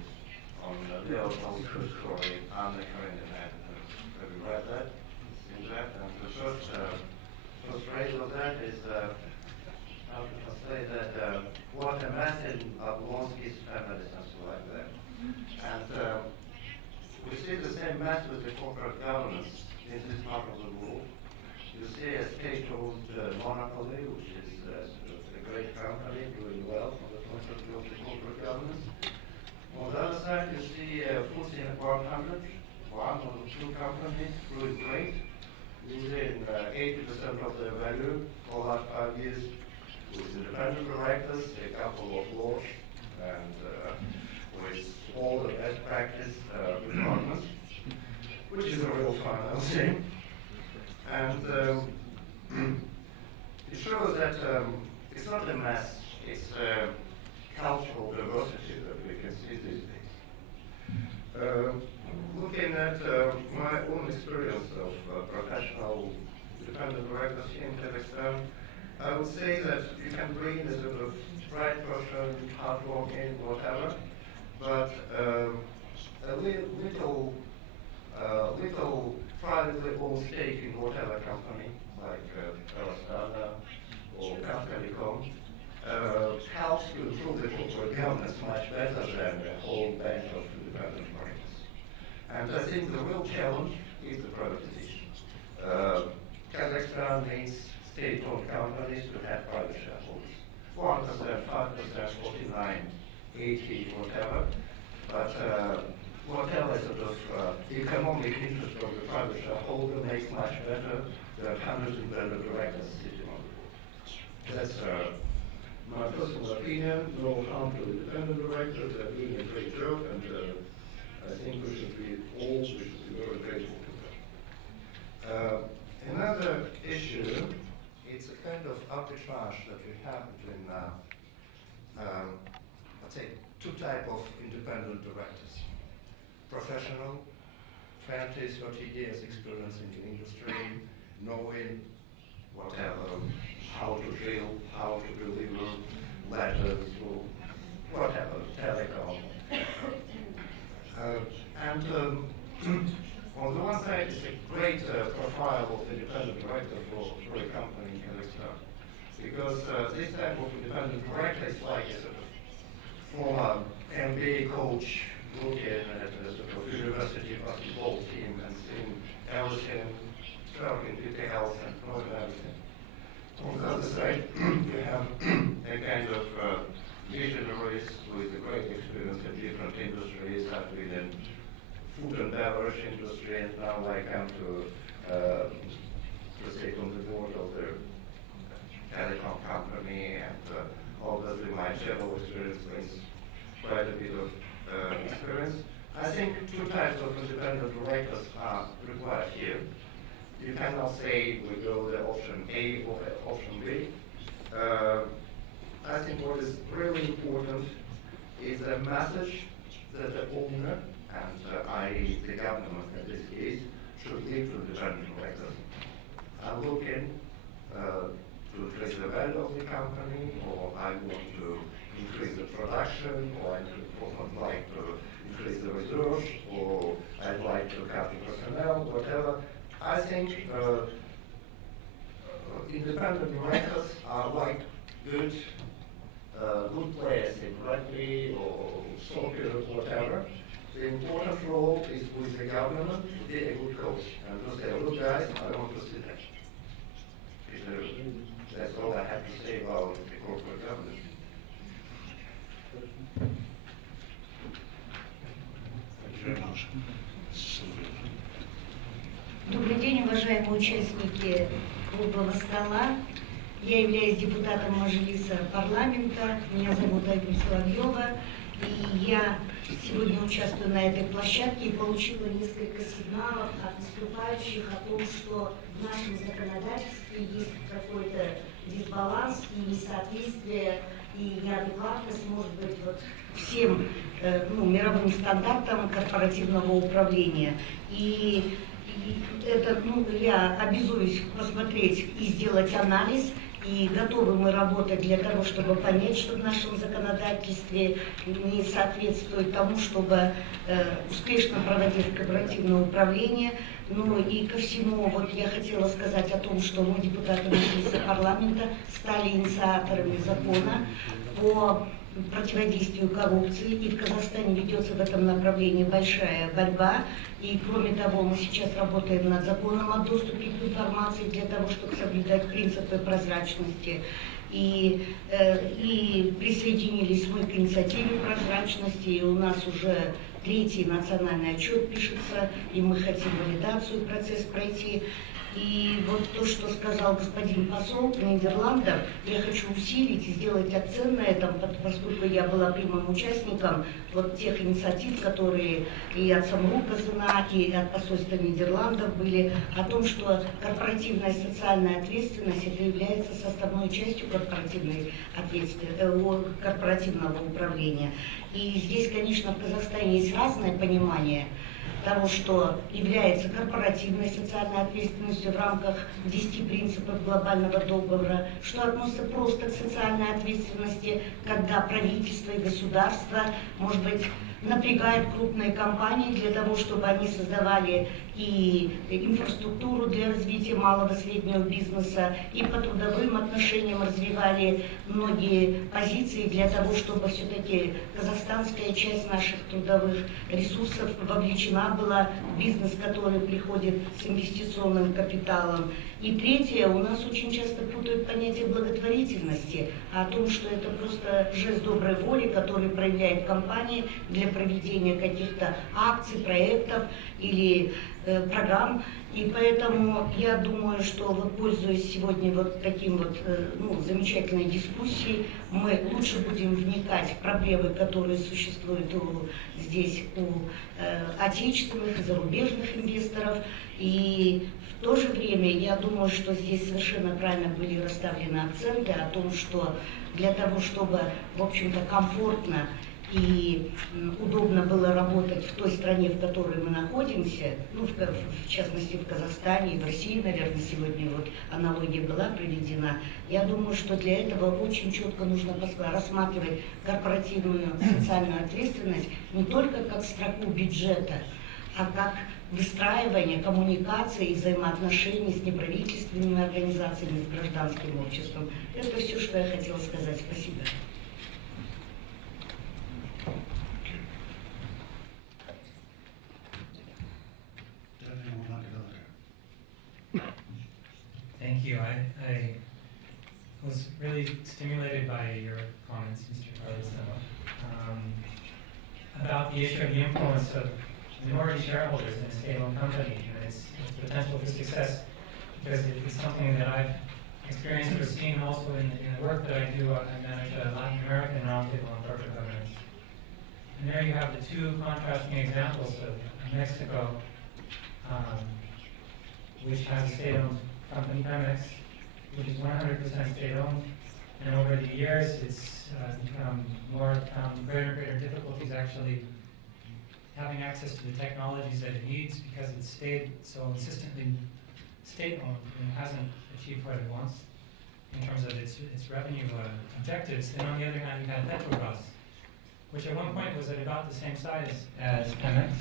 on the real true story, Anna Karenina. Have you read that? Seen that? And the first phrase of that is, how to translate that, what a mess in Oblonsky's family, something like that. And we see the same mess with the corporate governance in this part of the world. You see a state-owned monopoly, which is a great company doing well from the point of view of the corporate governance. On the other side, you see a FTSE 100, one or two companies doing great, losing 80% of their value for the last 5 years, with independent directors, a couple of laws, and with all the best practice requirements, which is a real fun, I'll say. And it shows that it's not a mass, it's cultural diversity that we can see these days. Looking at my own experience of professional independent directors in Kazakhstan, I would say that you can bring a sort of bright person, hardworking, whatever, but a little privately owned stake in whatever company, like Arastana or Telecom, helps to improve the corporate governance much better than the whole bank of independent directors. And I think the real challenge is the privatization. Kazakhstan needs state-owned companies to have private shareholders. 1%, 5%, 49, 80, whatever. But whatever sort of economic interest of the private shareholder makes much better than hundreds of directors sitting on the board. That's my personal opinion. No harm to independent directors. They're doing a great job, and I think we should be very grateful to them. Another issue, it's a kind of arbitrage that we have between, let's say, two types of independent directors. Professional, 20, 30 years experience in the industry, knowing whatever, how to drill, how to deliver letters, or whatever, telecom. On the one side, it's a great profile of independent director for a company in Kazakhstan, because this type of independent director is like a sort of former MBA coach looking at a sort of university basketball team and seeing everything, talking details and knowing everything. On the other side, you have a kind of visionaries with a great experience in different industries. I've been in food and beverage industry, and now I come to sit on the board of the telecom company, and obviously my general experience brings quite a bit of experience. I think two types of independent directors are required here. You cannot say we go the option A or option B. I think what is really important is the message that the owner, and i.e. the government in this case, should give to independent directors. I'm looking to increase the value of the company, or I want to increase the production, or I would like to increase the reserves, or I'd like to cut the personnel, whatever. I think independent directors are like good players in rugby or soccer or whatever. The important role is with the government to be a good coach and to say, look guys, I don't want to see that. That's all I have to say about the corporate governance. Thank you very much. Добрый день, уважаемые участники круглого стола. Я являюсь депутатом Мажилиса парламента. Меня зовут Айгуль Соловьева. И я сегодня участвую на этой площадке и получила несколько сигналов от выступающих о том, что в нашем законодательстве есть какой-то дисбаланс и несоответствие и неадекватность, может быть, вот всем мировым стандартам корпоративного управления. И это, я обязуюсь посмотреть и сделать анализ, и готовы мы работать для того, чтобы понять, что в нашем законодательстве не соответствует тому, чтобы успешно проводить корпоративное управление. Ну и ко всему, вот я хотела сказать о том, что мы, депутаты Мажилиса парламента, стали инициаторами закона по противодействию коррупции, и в Казахстане ведется в этом направлении большая борьба. И кроме того, мы сейчас работаем над законом о доступе к информации для того, чтобы соблюдать принципы прозрачности. И присоединились мы к инициативе прозрачности, и у нас уже 3-й национальный отчет пишется, и мы хотим валидацию процесс пройти. И вот то, что сказал господин посол Нидерландов, я хочу усилить и сделать акцент на этом, поскольку я была прямым участником вот тех инициатив, которые и от Самрук-Казына, и от посольства Нидерландов были, о том, что корпоративная и социальная ответственность это является составной частью корпоративного управления. И здесь, конечно, в Казахстане есть разное понимание того, что является корпоративной социальной ответственностью в рамках 10 принципов глобального договора, что относится просто к социальной ответственности, когда правительство и государство, может быть, напрягают крупные компании для того, чтобы они создавали и инфраструктуру для развития малого и среднего бизнеса, и по трудовым отношениям развивали многие позиции для того, чтобы все-таки казахстанская часть наших трудовых ресурсов вовлечена была в бизнес, который приходит с инвестиционным капиталом. И третье, у нас очень часто путают понятие благотворительности, о том, что это просто жест доброй воли, который проявляет компания для проведения каких-то акций, проектов или программ. И поэтому я думаю, что вот, пользуясь сегодня вот таким вот замечательной дискуссией, мы лучше будем вникать в проблемы, которые существуют здесь у отечественных и зарубежных инвесторов. И в то же время я думаю, что здесь совершенно правильно были расставлены акценты о том, что для того, чтобы, в общем-то, комфортно и удобно было работать в той стране, в которой мы находимся, в частности в Казахстане и в России, наверное, сегодня вот аналогия была приведена. Я думаю, что для этого очень четко нужно рассматривать корпоративную социальную ответственность не только как строку бюджета, а как выстраивание коммуникации и взаимоотношений с неправительственными организациями, с гражданским обществом. Это все, что я хотела сказать. Спасибо. Thank you. I was really stimulated by your comments, Mr. Carlos, about the issue of the influence of minority shareholders in a state-owned company and its potential for success, because it's something that I've experienced or seen also in the work that I do. I manage a Latin American roundtable on corporate governance. And there you have the two contrasting examples of Mexico, which has a state-owned company, Pemex, which is 100% state-owned, and over the years it's become greater and greater difficulties actually having access to the technologies that it needs because it's stayed so consistently state-owned and hasn't achieved what it wants in terms of its revenue objectives. And on the other hand, you had Petrobras, which at one point was at about the same size as Pemex,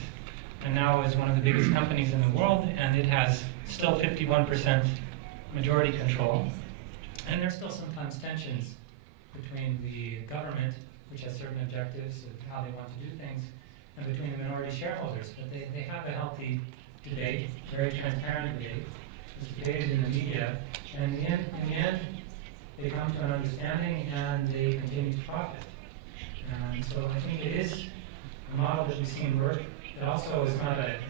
and now is one of the biggest companies in the world, and it has still 51% majority control. And there's still sometimes tensions between the government, which has certain objectives of how they want to do things, and between the minority shareholders. But they have a healthy debate, very transparent debate. It's debated in the media, and in the end, they come to an understanding and they continue to profit. And so I think it is a model that we've seen work. It also is not it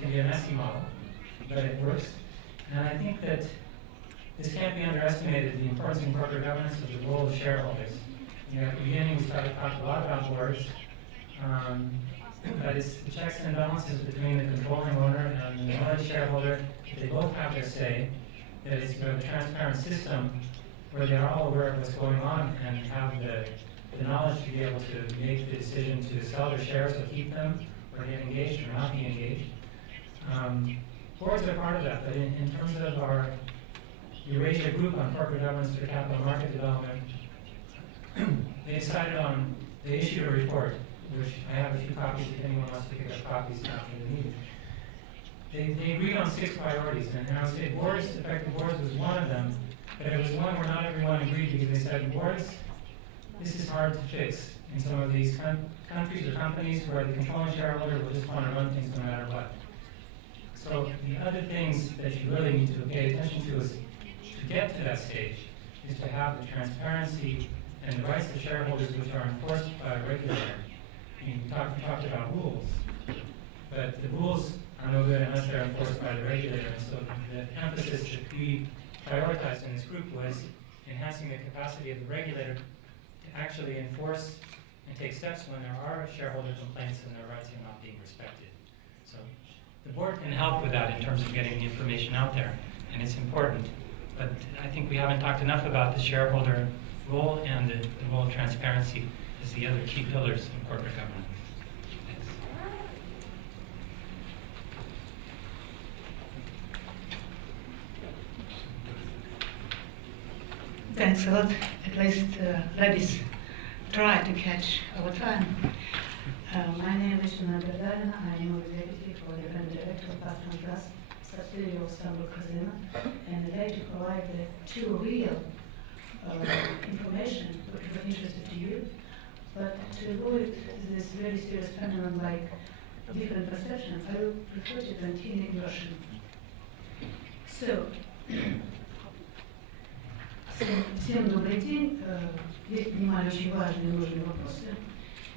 can be a messy model, but it works. And I think that this can't be underestimated, the importance in corporate governance of the role of shareholders. At the beginning, we started to talk a lot about boards, but it's the checks and balances between the controlling owner and the minority shareholder. They both have their say. That it's a transparent system where they're all aware of what's going on and have the knowledge to be able to make the decision to sell their shares or keep them, or get engaged or not be engaged. Boards are part of that, but in terms of our Eurasia Group on Corporate Governance for Capital Market Development, they decided on, they issued a report, which I have a few copies if anyone wants to pick up copies after the meeting. They agreed on 6 priorities, and I would say boards, effective boards was one of them, but it was one where not everyone agreed because they said, boards, this is hard to fix in some of these countries or companies where the controlling shareholder will just want to run things no matter what. So the other things that you really need to pay attention to is to get to that stage is to have the transparency and the rights of shareholders which are enforced by a regulator. I mean, we talked about rules, but the rules are no good unless they're enforced by the regulator. And so the emphasis that we prioritized in this group was enhancing the capacity of the regulator to actually enforce and take steps when there are shareholder complaints and their rights are not being respected. So the board can help with that in terms of getting the information out there, and it's important. But I think we haven't talked enough about the shareholder role and the role of transparency as the other key pillars of corporate governance. Thanks a lot. At least ladies try to catch our time. My name is Ключевые. I am executive for the ФНБ director of Gas, subsidiary of Samruk-Казына, and I'd like to provide the two real information which is interested to you, but to avoid this very serious phenomenon like different perception, I will prefer to continue in Russian. So, всем добрый день. Здесь принимали очень важные и нужные вопросы.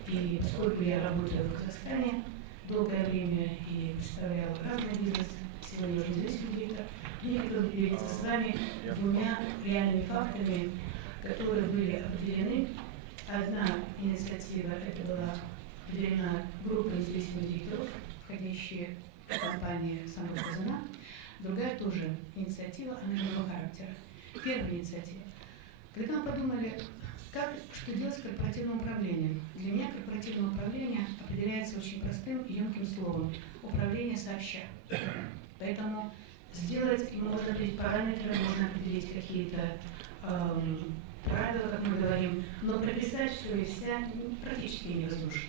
И поскольку я работаю в Казахстане долгое время и представляла разный бизнес, сегодня уже независимый директор, мне хотелось поделиться с вами двумя реальными фактами, которые были определены. Одна инициатива, это была определена группа независимых директоров, входящие в компанию Самрук-Казына. Другая тоже инициатива, она иного характера. Первая инициатива. Когда мы подумали, что делать с корпоративным управлением, для меня корпоративное управление определяется очень простым и емким словом – управление сообща. Поэтому сделать, можно определить параметры, можно определить какие-то правила, как мы говорим, но прописать все и вся практически невозможно.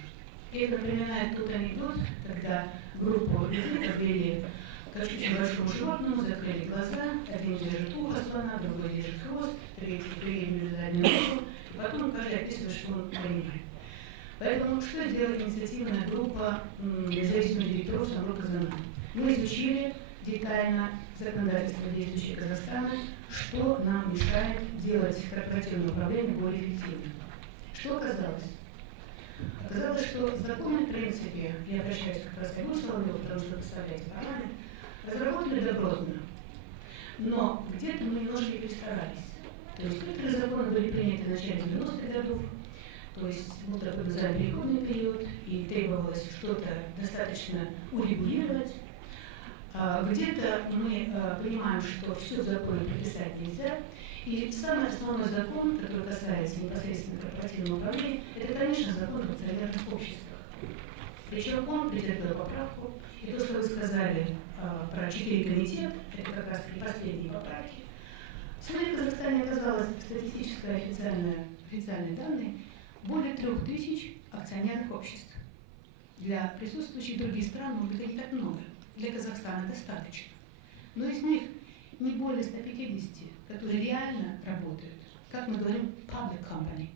И это напоминает тот анекдот, когда группу людей подвели к очень большому животному, закрыли глаза, один держит ухо слона, другой держит хвост, третий приемлет заднюю ногу, потом каждый описывает, что он понимает. Поэтому что сделала инициативная группа независимых директоров Самрук-Казына? Мы изучили детально законодательство действующего Казахстана, что нам мешает делать корпоративное управление более эффективным. Что оказалось? Оказалось, что законы, в принципе, я обращаюсь как раз к Соловьеву, потому что представляете парламент, разработали добротно, но где-то мы немножко перестарались. То есть некоторые законы были приняты в начале 90-х годов, то есть был такой называемый переходный период, и требовалось что-то достаточно урегулировать. Где-то мы понимаем, что все в законе прописать нельзя, и самый основной закон, который касается непосредственно корпоративного управления, это, конечно, закон об акционерных обществах. Причем он претерпел поправку, и то, что вы сказали про 4 комитета, это как раз последние поправки. Сегодня в Казахстане оказалось статистические официальные данные более 3000 акционерных обществ. Для присутствующих других стран, может быть, не так много. Для Казахстана достаточно. Но из них не более 150, которые реально работают, как мы говорим, public company.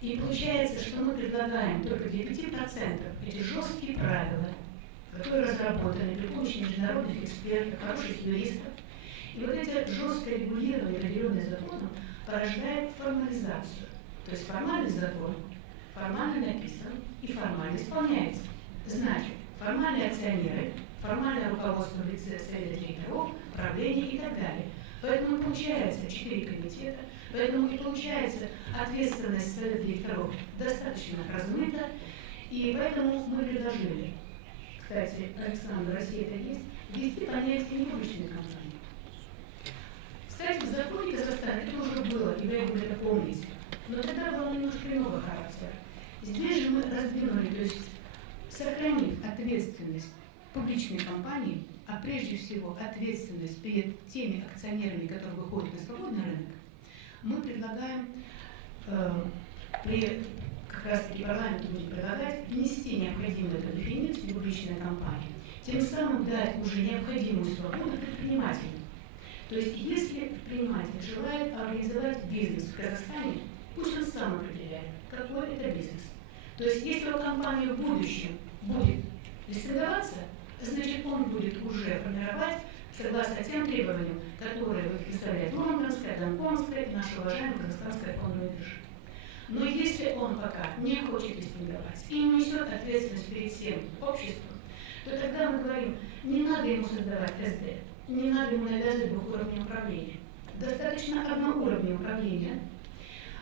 И получается, что мы предлагаем только для 5% эти жесткие правила, которые разработаны при помощи международных экспертов, хороших юристов. И вот это жесткое регулирование, определенное законом, порождает формализацию. То есть формальный закон формально написан и формально исполняется. Значит, формальные акционеры, формальное руководство в лице совета директоров, правления и так далее. Поэтому получается 4 комитета, поэтому и получается ответственность совета директоров достаточно размыта, и поэтому мы предложили, кстати, Александр, в России это есть, ввести понятие непубличной компании. Кстати, в законе Казахстана это уже было, и вы это помните, но тогда было немножко иного характера. Здесь же мы раздвинули, то есть сохранив ответственность публичной компании, а прежде всего ответственность перед теми акционерами, которые выходят на свободный рынок, мы предлагаем как раз таки парламенту будет предлагать внести необходимую эту дефиницию публичной компании, тем самым дать уже необходимую свободу предпринимателю. То есть, если предприниматель желает организовать бизнес в Казахстане, пусть он сам определяет, какой это бизнес. То есть, если его компания в будущем будет листинговаться, значит, он будет уже формировать согласно тем требованиям, которые представляет Лондонская, Гонконгская и наша уважаемая казахстанская фондовая биржа. Но если он пока не хочет листинговать и не несет ответственность перед всем обществом, то тогда мы говорим, не надо ему создавать СД, не надо ему навязывать двухуровневое управление. Достаточно одного уровня управления,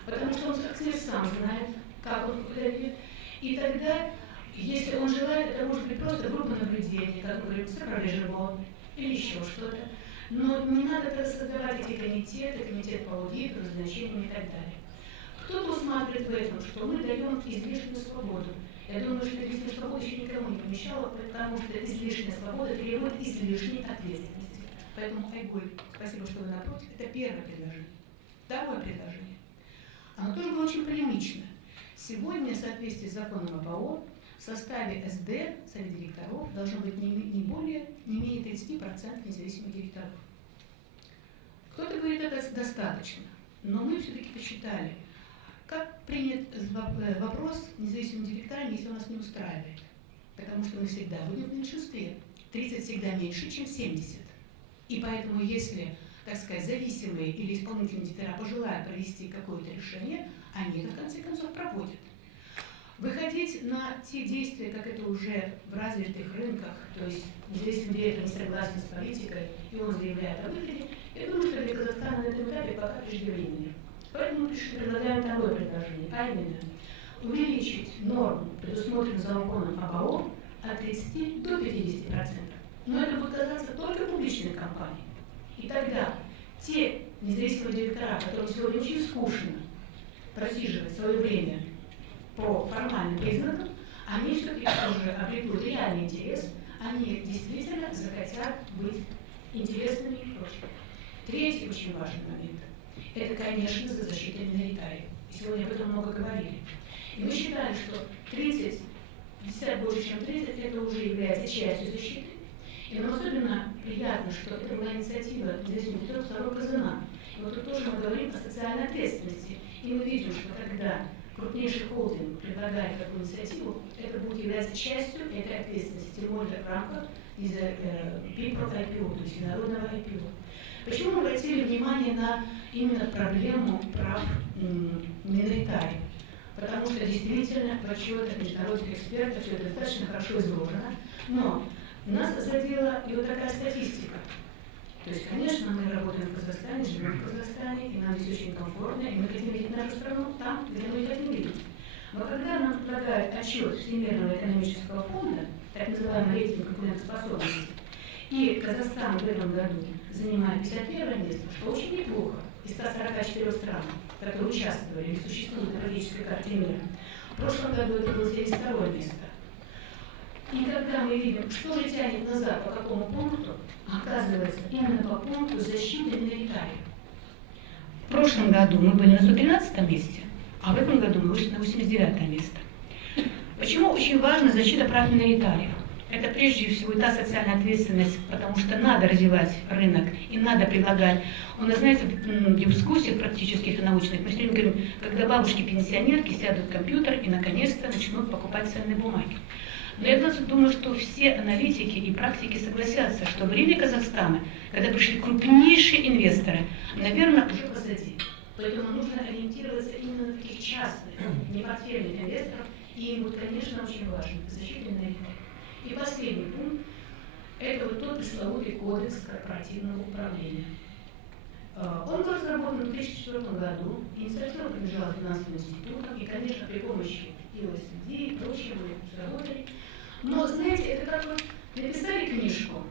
потому что он сам знает, как он выглядит. И тогда, если он желает, это может быть просто группа наблюдения, как мы говорим, сопровождение или еще что-то. Но не надо создавать эти комитеты, комитет по аудиту, назначениям и так далее. Кто-то усматривает в этом, что мы даем излишнюю свободу. Я думаю, что излишняя свобода еще никому не помешала, потому что излишняя свобода требует излишней ответственности. Поэтому, Айгуль, спасибо, что вы напротив. Это первое предложение. Второе предложение. Оно тоже было очень полемично. Сегодня, в соответствии с законом ОПО, в составе СД, Совет директоров, должно быть не менее 30% независимых директоров. Кто-то говорит, это достаточно, но мы все-таки посчитали, как принят вопрос независимым директорам, если он нас не устраивает. Потому что мы всегда будем в меньшинстве. 30 всегда меньше, чем 70. И поэтому, если, так сказать, зависимые или исполнительные директора пожелают провести какое-то решение, они это в конце концов проводят. Выходить на те действия, как это уже в развитых рынках, то есть независимый директор не согласен с политикой, и он заявляет о выходе, я думаю, что для Казахстана на этом этапе пока преждевременно. Поэтому мы предлагаем второе предложение, а именно увеличить норму, предусмотренную законом ОПО, от 30 до 50%. Но это будет касаться только публичных компаний. И тогда те независимые директора, которым сегодня очень скучно просиживать свое время по формальным признакам, они все-таки уже обретут реальный интерес, они действительно захотят быть интересными и прочим. Третий очень важный момент – это, конечно, за защитой миноритариев. Сегодня об этом много говорили. И мы считали, что 30, 50 больше, чем 30, это уже является частью защиты. И нам особенно приятно, что это была инициатива независимых директоров Самрук-Казына. И вот тут тоже мы говорим о социальной ответственности. И мы видим, что когда крупнейший холдинг предлагает такую инициативу, это будет являться частью этой ответственности, тем более в рамках IPO, то есть народного IPO. Почему мы обратили внимание на именно проблему прав миноритариев? Потому что действительно в отчетах международных экспертов все это достаточно хорошо изложено, но нас задела и вот такая статистика. То есть, конечно, мы работаем в Казахстане, живем в Казахстане, и нам здесь очень комфортно, и мы хотим видеть нашу страну там, где мы ее хотим видеть. Но когда нам предлагают отчет Всемирного экономического фонда, так называемый рейтинг конкурентоспособности, и Казахстан в этом году занимает 51 место, что очень неплохо, из 144 стран, которые участвовали или существуют в политической карте мира. В прошлом году это было 72 место. И когда мы видим, что же тянет назад, по какому пункту, оказывается, именно по пункту защиты миноритариев. В прошлом году мы были на 113 месте, а в этом году мы вышли на 89 место. Почему очень важна защита прав миноритариев? Это прежде всего та социальная ответственность, потому что надо развивать рынок и надо предлагать. У нас, знаете, в дискуссиях практических и научных мы все время говорим, когда бабушки-пенсионерки сядут в компьютер и наконец-то начнут покупать ценные бумаги. Но я думаю, что все аналитики и практики согласятся, что время Казахстана, когда пришли крупнейшие инвесторы, наверное, уже позади. Поэтому нужно ориентироваться именно на таких частных, непортфельных инвесторов, и им будет, конечно, очень важно защита миноритариев. И последний пункт – это вот тот пресловутый кодекс корпоративного управления. Он был разработан в 2004 году, инициатива принадлежала финансовым институтам, и, конечно, при помощи и ОСД, и прочего мы работали. Но, знаете, это как вот написали книжку,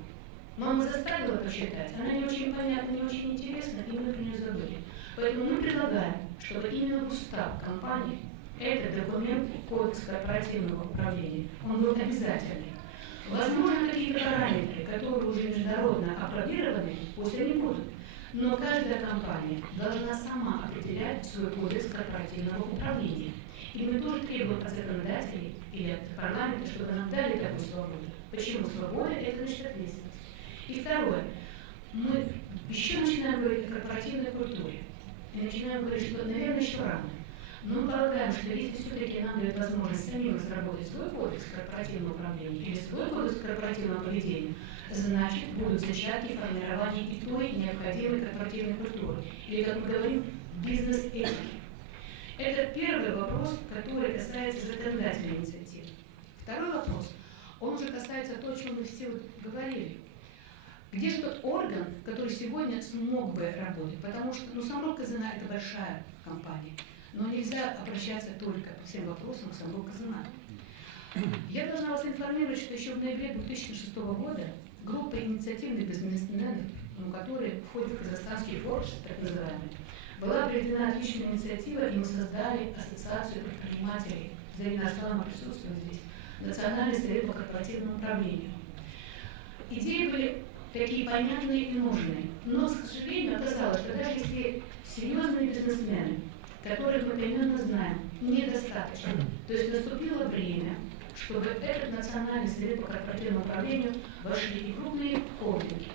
мама заставила почитать, она не очень понятна, не очень интересна, и мы про нее забыли. Поэтому мы предлагаем, чтобы именно в устав компании этот документ, кодекс корпоративного управления, он был обязательный. Возможно, какие-то параметры, которые уже международно апробированы, пусть они будут. Но каждая компания должна сама определять свой кодекс корпоративного управления. И мы тоже требуем от законодателей или от парламента, чтобы нам дали такую свободу. Почему свобода? Это значит ответственность. И второе. Мы еще начинаем говорить о корпоративной культуре. И начинаем говорить, что, наверное, еще рано. Но мы полагаем, что если все-таки нам дают возможность самим разработать свой кодекс корпоративного управления или свой кодекс корпоративного поведения, значит, будут зачатки формирования и той необходимой корпоративной культуры. Или, как мы говорим, бизнес-этики. Это первый вопрос, который касается законодательной инициативы. Второй вопрос. он уже касается того, о чем мы все вот говорили. Где же тот орган, который сегодня смог бы работать? Потому что Самрук-Казына – это большая компания, но нельзя обращаться только по всем вопросам к Самрук-Казына. Я должна вас информировать, что еще в ноябре 2006 года группа инициативных бизнесменов, которые входят в казахстанский форум, так называемый, была проведена отличная инициатива, и мы создали ассоциацию предпринимателей. Зарина Асланова присутствует здесь. Национальный совет по корпоративному управлению. Идеи были такие понятные и нужные. Но, к сожалению, оказалось, что даже если серьезные бизнесмены, которых мы примерно знаем, недостаточно, то есть наступило время, чтобы этот Национальный совет по корпоративному управлению вошли и крупные холдинги,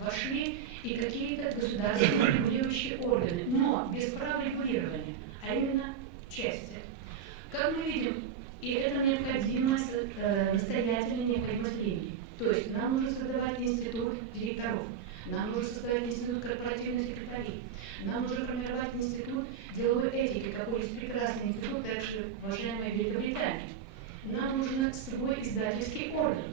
вошли и какие-то государственные регулирующие органы, но без права регулирования, а именно части. Как мы видим, и это необходимость, настоятельная необходимость времени. То есть нам нужно создавать институт директоров, нам нужно создавать институт корпоративных секретарей, нам нужно формировать институт деловой этики, какой есть прекрасный институт, также уважаемая Великобритания. Нам нужен свой издательский орган,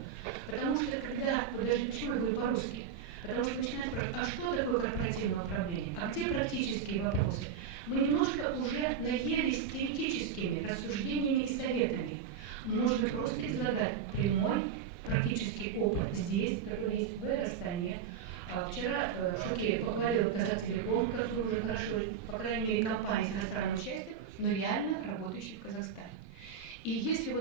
потому что когда, подожди, почему я говорю по-русски? Потому что начинают спрашивать, а что такое корпоративное управление, а где практические вопросы? Мы немножко уже наелись теоретическими рассуждениями и советами. Можно просто излагать прямой практический опыт здесь, который есть в Астане. Вчера Шуки похвалил Казахтелеком, который уже хорошо, по крайней мере, компания с иностранным участием, но реально работающий в Казахстане. И если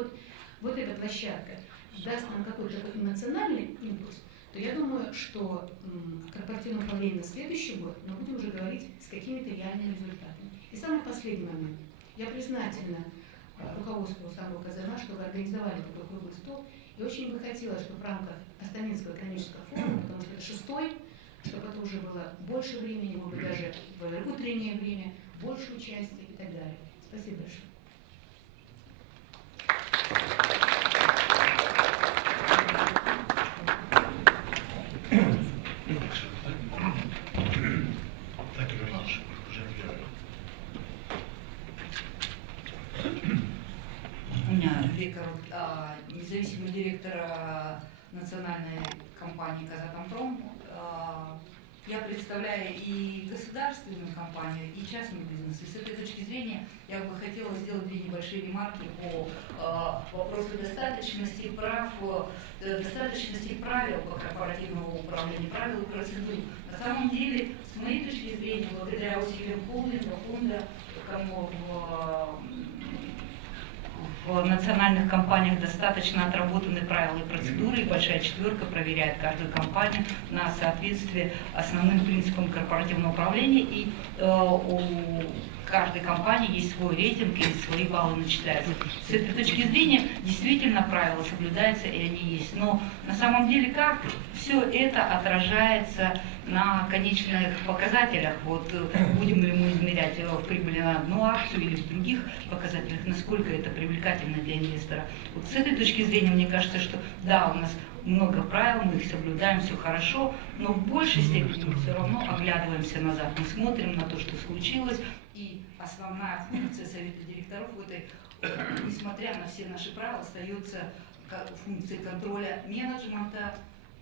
вот эта площадка даст нам какой-то национальный импульс, то я думаю, что корпоративное управление на следующий год мы будем уже говорить с какими-то реальными результатами. И самый последний момент. Я признательна руководству Самрук-Казына, что вы организовали такой круглый стол. И очень бы хотела, чтобы в рамках Астанинского экономического форума, потому что это 6-й, чтобы это уже было больше времени, может быть, даже в утреннее время, больше участия и так далее. Спасибо большое. Thank you very much. У меня Вика, независимый директор национальной компании «Казахпром». Я представляю и государственную компанию, и частный бизнес. И с этой точки зрения я бы хотела сделать две небольшие ремарки по вопросу достаточности прав, достаточности правил по корпоративному управлению, правил и процедур. На самом деле, с моей точки зрения, благодаря усилиям холдинга, фонда, кому в национальных компаниях достаточно отработаны правила и процедуры, и большая четверка проверяет каждую компанию на соответствие основным принципам корпоративного управления, и у каждой компании есть свой рейтинг, и свои баллы начисляются. С этой точки зрения действительно правила соблюдаются, и они есть. Но на самом деле как все это отражается на конечных показателях? Вот будем ли мы измерять в прибыли на одну акцию или в других показателях, насколько это привлекательно для инвестора? Вот с этой точки зрения мне кажется, что да, у нас много правил, мы их соблюдаем, все хорошо, но в большей степени мы все равно оглядываемся назад, мы смотрим на то, что случилось, и основная функция совета директоров в этой, несмотря на все наши правила, остается функцией контроля менеджмента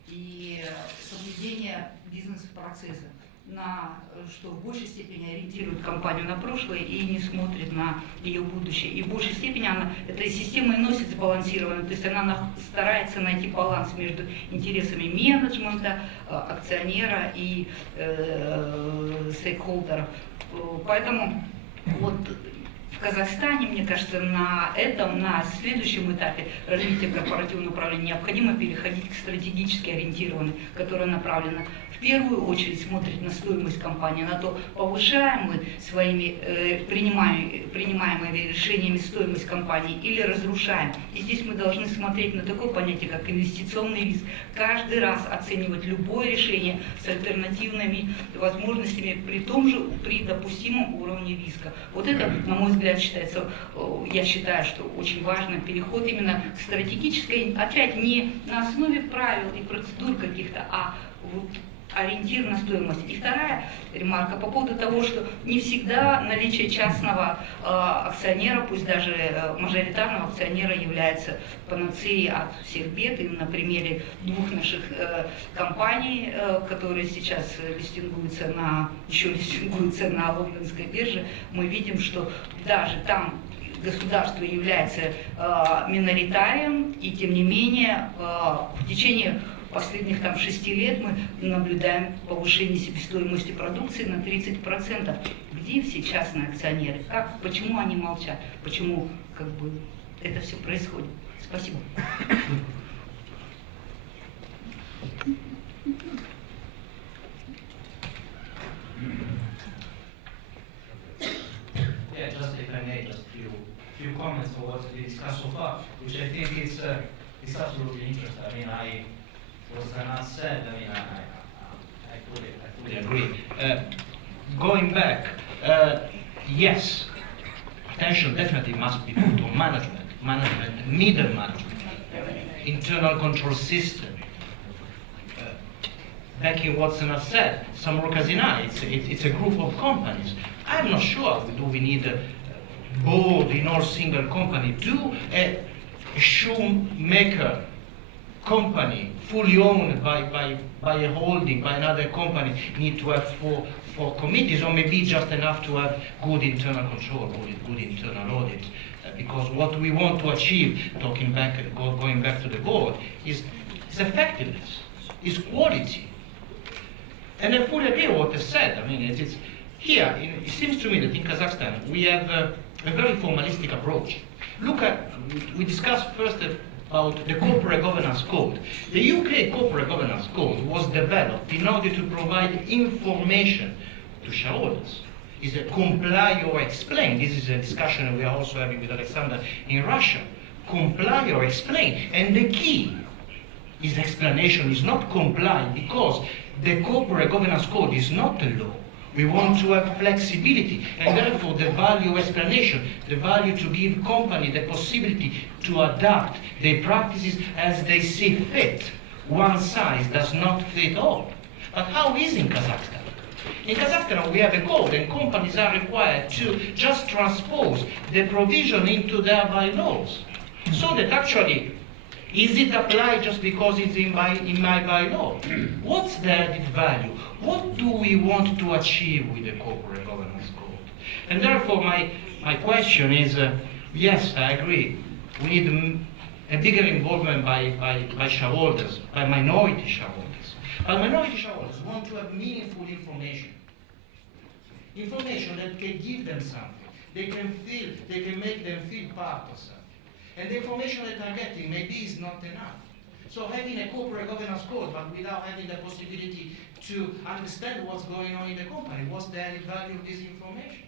и соблюдения бизнес-процесса, на что в большей степени ориентирует компанию на прошлое и не смотрит на ее будущее. И в большей степени она этой системой носит сбалансированно, то есть она старается найти баланс между интересами менеджмента, акционера и стейкхолдеров. Поэтому вот в Казахстане, мне кажется, на следующем этапе развития корпоративного управления необходимо переходить к стратегически ориентированной, которая направлена в первую очередь смотрит на стоимость компании, на то, повышаем мы своими принимаемыми решениями стоимость компании или разрушаем. И здесь мы должны смотреть на такое понятие, как инвестиционный риск. Каждый раз оценивать любое решение с альтернативными возможностями при допустимом уровне риска. Вот это, на мой взгляд, я считаю, что очень важный переход именно к стратегической, опять не на основе правил и процедур каких-то, а вот ориентир на стоимость. И вторая ремарка по поводу того, что не всегда наличие частного акционера, пусть даже мажоритарного акционера, является панацеей от всех бед. И на примере двух наших компаний, которые сейчас еще листингуются на Лондонской бирже, мы видим, что даже там государство является миноритарием, и тем не менее в течение последних 6 лет мы наблюдаем повышение себестоимости продукции на 30%. Где все частные акционеры? Почему они молчат? Почему это все происходит? Спасибо. Yeah, just if I may, just few comments for what we discussed so far, which I think is absolutely interesting. I mean, was not said. I mean, I fully agree. Going back, yes, attention definitely must be put on management, middle management, internal control system. Back in what Sana said, Samruk-Казына, it's a group of companies. I'm not sure do we need a board in all single company. Do a shoemaker company fully owned by a holding, by another company, need to have four committees, or maybe just enough to have good internal control, good internal audit. Because what we want to achieve, going back to the board, is effectiveness, is quality. And I fully agree with what is said. I mean, it's here, it seems to me that in Kazakhstan we have a very formalistic approach. We discussed first about the corporate governance code. The UK corporate governance code was developed in order to provide information to shareholders. Is a comply or explain. This is a discussion we are also having with Alexander in Russia. Comply or explain. And the key is explanation, is not comply, because the corporate governance code is not a law. We want to have flexibility, and therefore the value explanation, the value to give company the possibility to adapt their practices as they see fit. One size does not fit all. But how is in Kazakhstan? In Kazakhstan we have a code, and companies are required to just transpose the provision into their bylaws. So that actually, is it applied just because it's in my bylaw? What's the added value? What do we want to achieve with the corporate governance code? And therefore my question is, yes, I agree, we need a bigger involvement by shareholders, by minority shareholders. But minority shareholders want to have meaningful information. Information that can give them something. They can make them feel part of something. And the information that they're getting maybe is not enough. So having a corporate governance code, but without having the possibility to understand what's going on in the company, what's the added value of this information?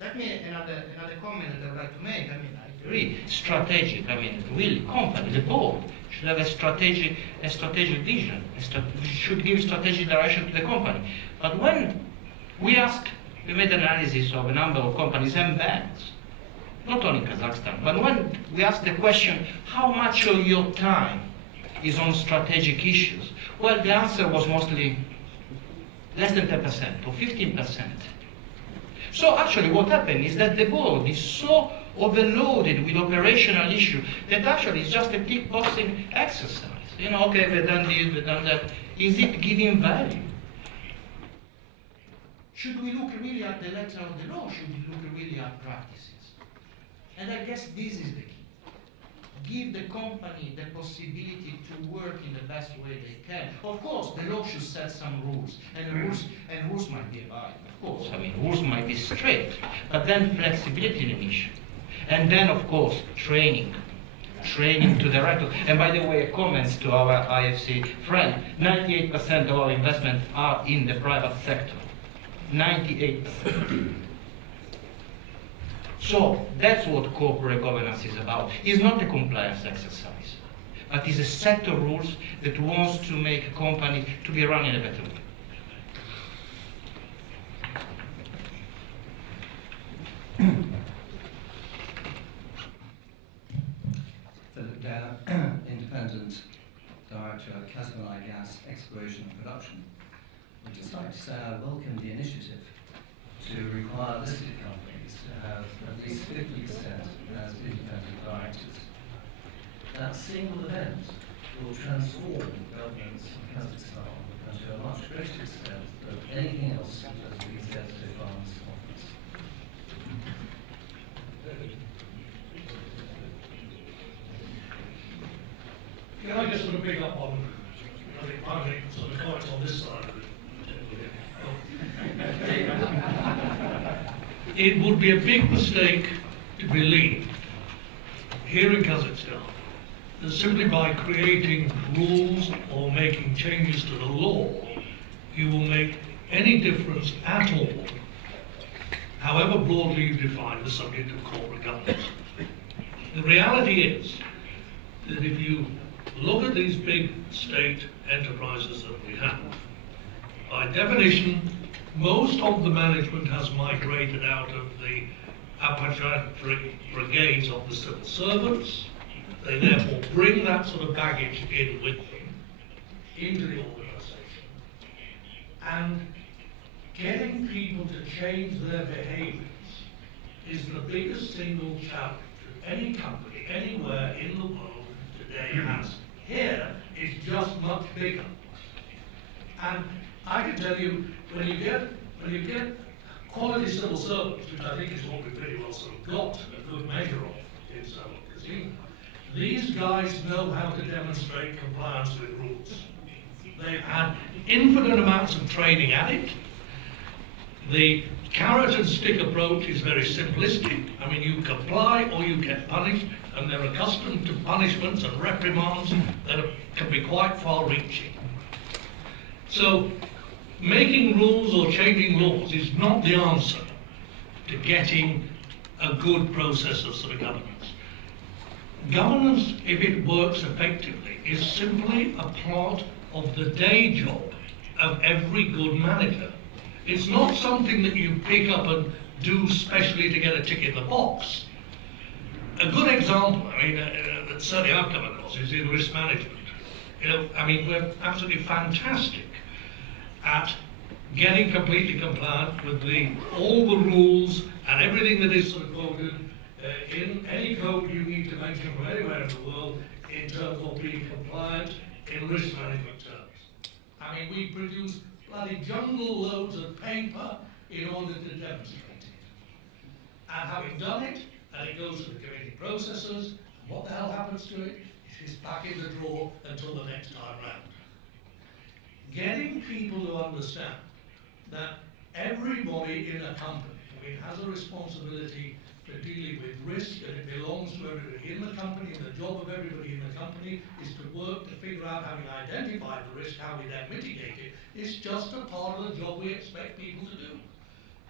Let me, another comment that I would like to make, I agree, strategic, really, company, the board should have a strategic vision, should give strategic direction to the company. But when we made an analysis of a number of companies and banks, not only Kazakhstan, but when we ask the question, how much of your time is on strategic issues? Well, the answer was mostly less than 10% or 15%. So actually what happened is that the board is so overloaded with operational issues that actually it's just a tick boxing exercise. Okay, we've done this, we've done that. Is it giving value? Should we look really at the letter of the law? Should we look really at practices? And I guess this is the key. Give the company the possibility to work in the best way they can. Of course, the law should set some rules, and rules might be abided. Of course, rules might be strict, but then flexibility in the issue. And then, of course, training to the right. And by the way, comments to our IFC friend, 98% of our investments are in the private sector. 98%. So that's what corporate governance is about. It's not a compliance exercise, but it's a set of rules that wants to make a company to be run in a better way. Philip Dana, Independent Director, Kasmai Gas Exploration and Production. corruption. I'd just like to say I welcome the initiative to require listed companies to have at least 50% as independent directors. That single event will transform governance in Kazakhstan and to a much greater extent than anything else that has been said so far in this conference. Can I just sort of pick up on, I think finally sort of comments on this side of it. It would be a big mistake to believe here in Kazakhstan that simply by creating rules or making changes to the law, you will make any difference at all, however broadly you define the subject of corporate governance. The reality is that if you look at these big state enterprises that we have, by definition, most of the management has migrated out of the apparatus brigades of the civil servants. They therefore bring that sort of baggage in with them into the organisation. And getting people to change their behaviours is the biggest single challenge that any company anywhere in the world today has. Here, it's just much bigger. And I can tell you, when you get quality civil servants, which I think is what we've pretty well sort of got a good measure of in Samruk-Казына, these guys know how to demonstrate compliance with rules. They've had infinite amounts of training at it. The carrot and stick approach is very simplistic. I mean, you comply or you get punished, and they're accustomed to punishments and reprimands that can be quite far-reaching. So, making rules or changing laws is not the answer to getting a good process of sort of governance. Governance, if it works effectively, is simply a part of the day job of every good manager. It's not something that you pick up and do specially to get a tick in the box. A good example, I mean, that certainly I've come across is in risk management. You know, I mean, we're absolutely fantastic at getting completely compliant with all the rules and everything that is sort of quoted in any code you need to mention from anywhere in the world in terms of being compliant in risk management terms. I mean, we produce bloody jungle loads of paper in order to demonstrate it. And having done it, and it goes through the committee processes, and what the hell happens to it? It is back in the drawer until the next time round. Getting people to understand that everybody in a company, I mean, has a responsibility for dealing with risk, and it belongs to everybody in the company, and the job of everybody in the company is to work to figure out, having identified the risk, how we then mitigate it. It's just a part of the job we expect people to do.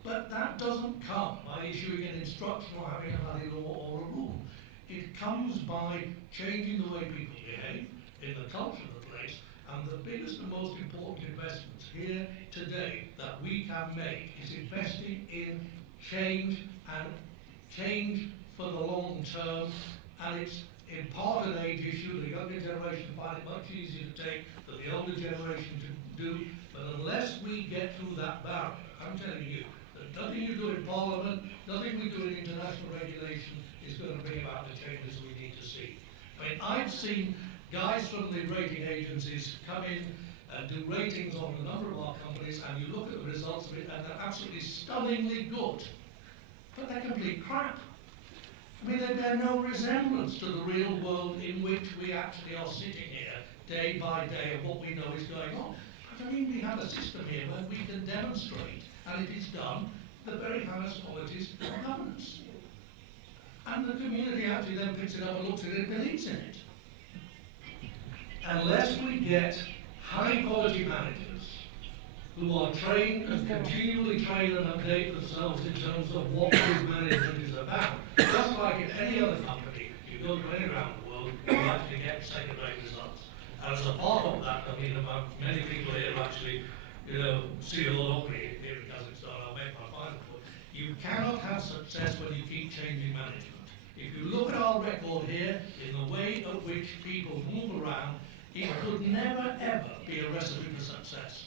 But that doesn't come by issuing an instruction or having a bloody law or a rule. It comes by changing the way people behave in the culture of the place, and the biggest and most important investments here today that we have made is investing in change, and change for the long term, and it's in part an age issue. The younger generation find it much easier to take than the older generation to do, but unless we get through that barrier, I'm telling you that nothing you do in Parliament, nothing we do in international regulation is going to bring about the changes we need to see. I mean, I've seen guys from the rating agencies come in and do ratings on a number of our companies, and you look at the results of it, and they're absolutely stunningly good. But they're complete crap. I mean, they bear no resemblance to the real world in which we actually are sitting here day by day of what we know is going on. But I mean, we have a system here where we can demonstrate, and it is done, the very highest qualities of governance. And the community actually then picks it up and looks at it and believes in it. Unless we get high quality managers who are trained and continually train and update themselves in terms of what good management is about, just like in any other company, you go to any around the world, you actually get second-rate results. And as a part of that, I mean, many people here actually, see a lot of me here in Kazakhstan. I'll make my final point. You cannot have success when you keep changing management. If you look at our record here, in the way at which people move around, it could never ever be a recipe for success.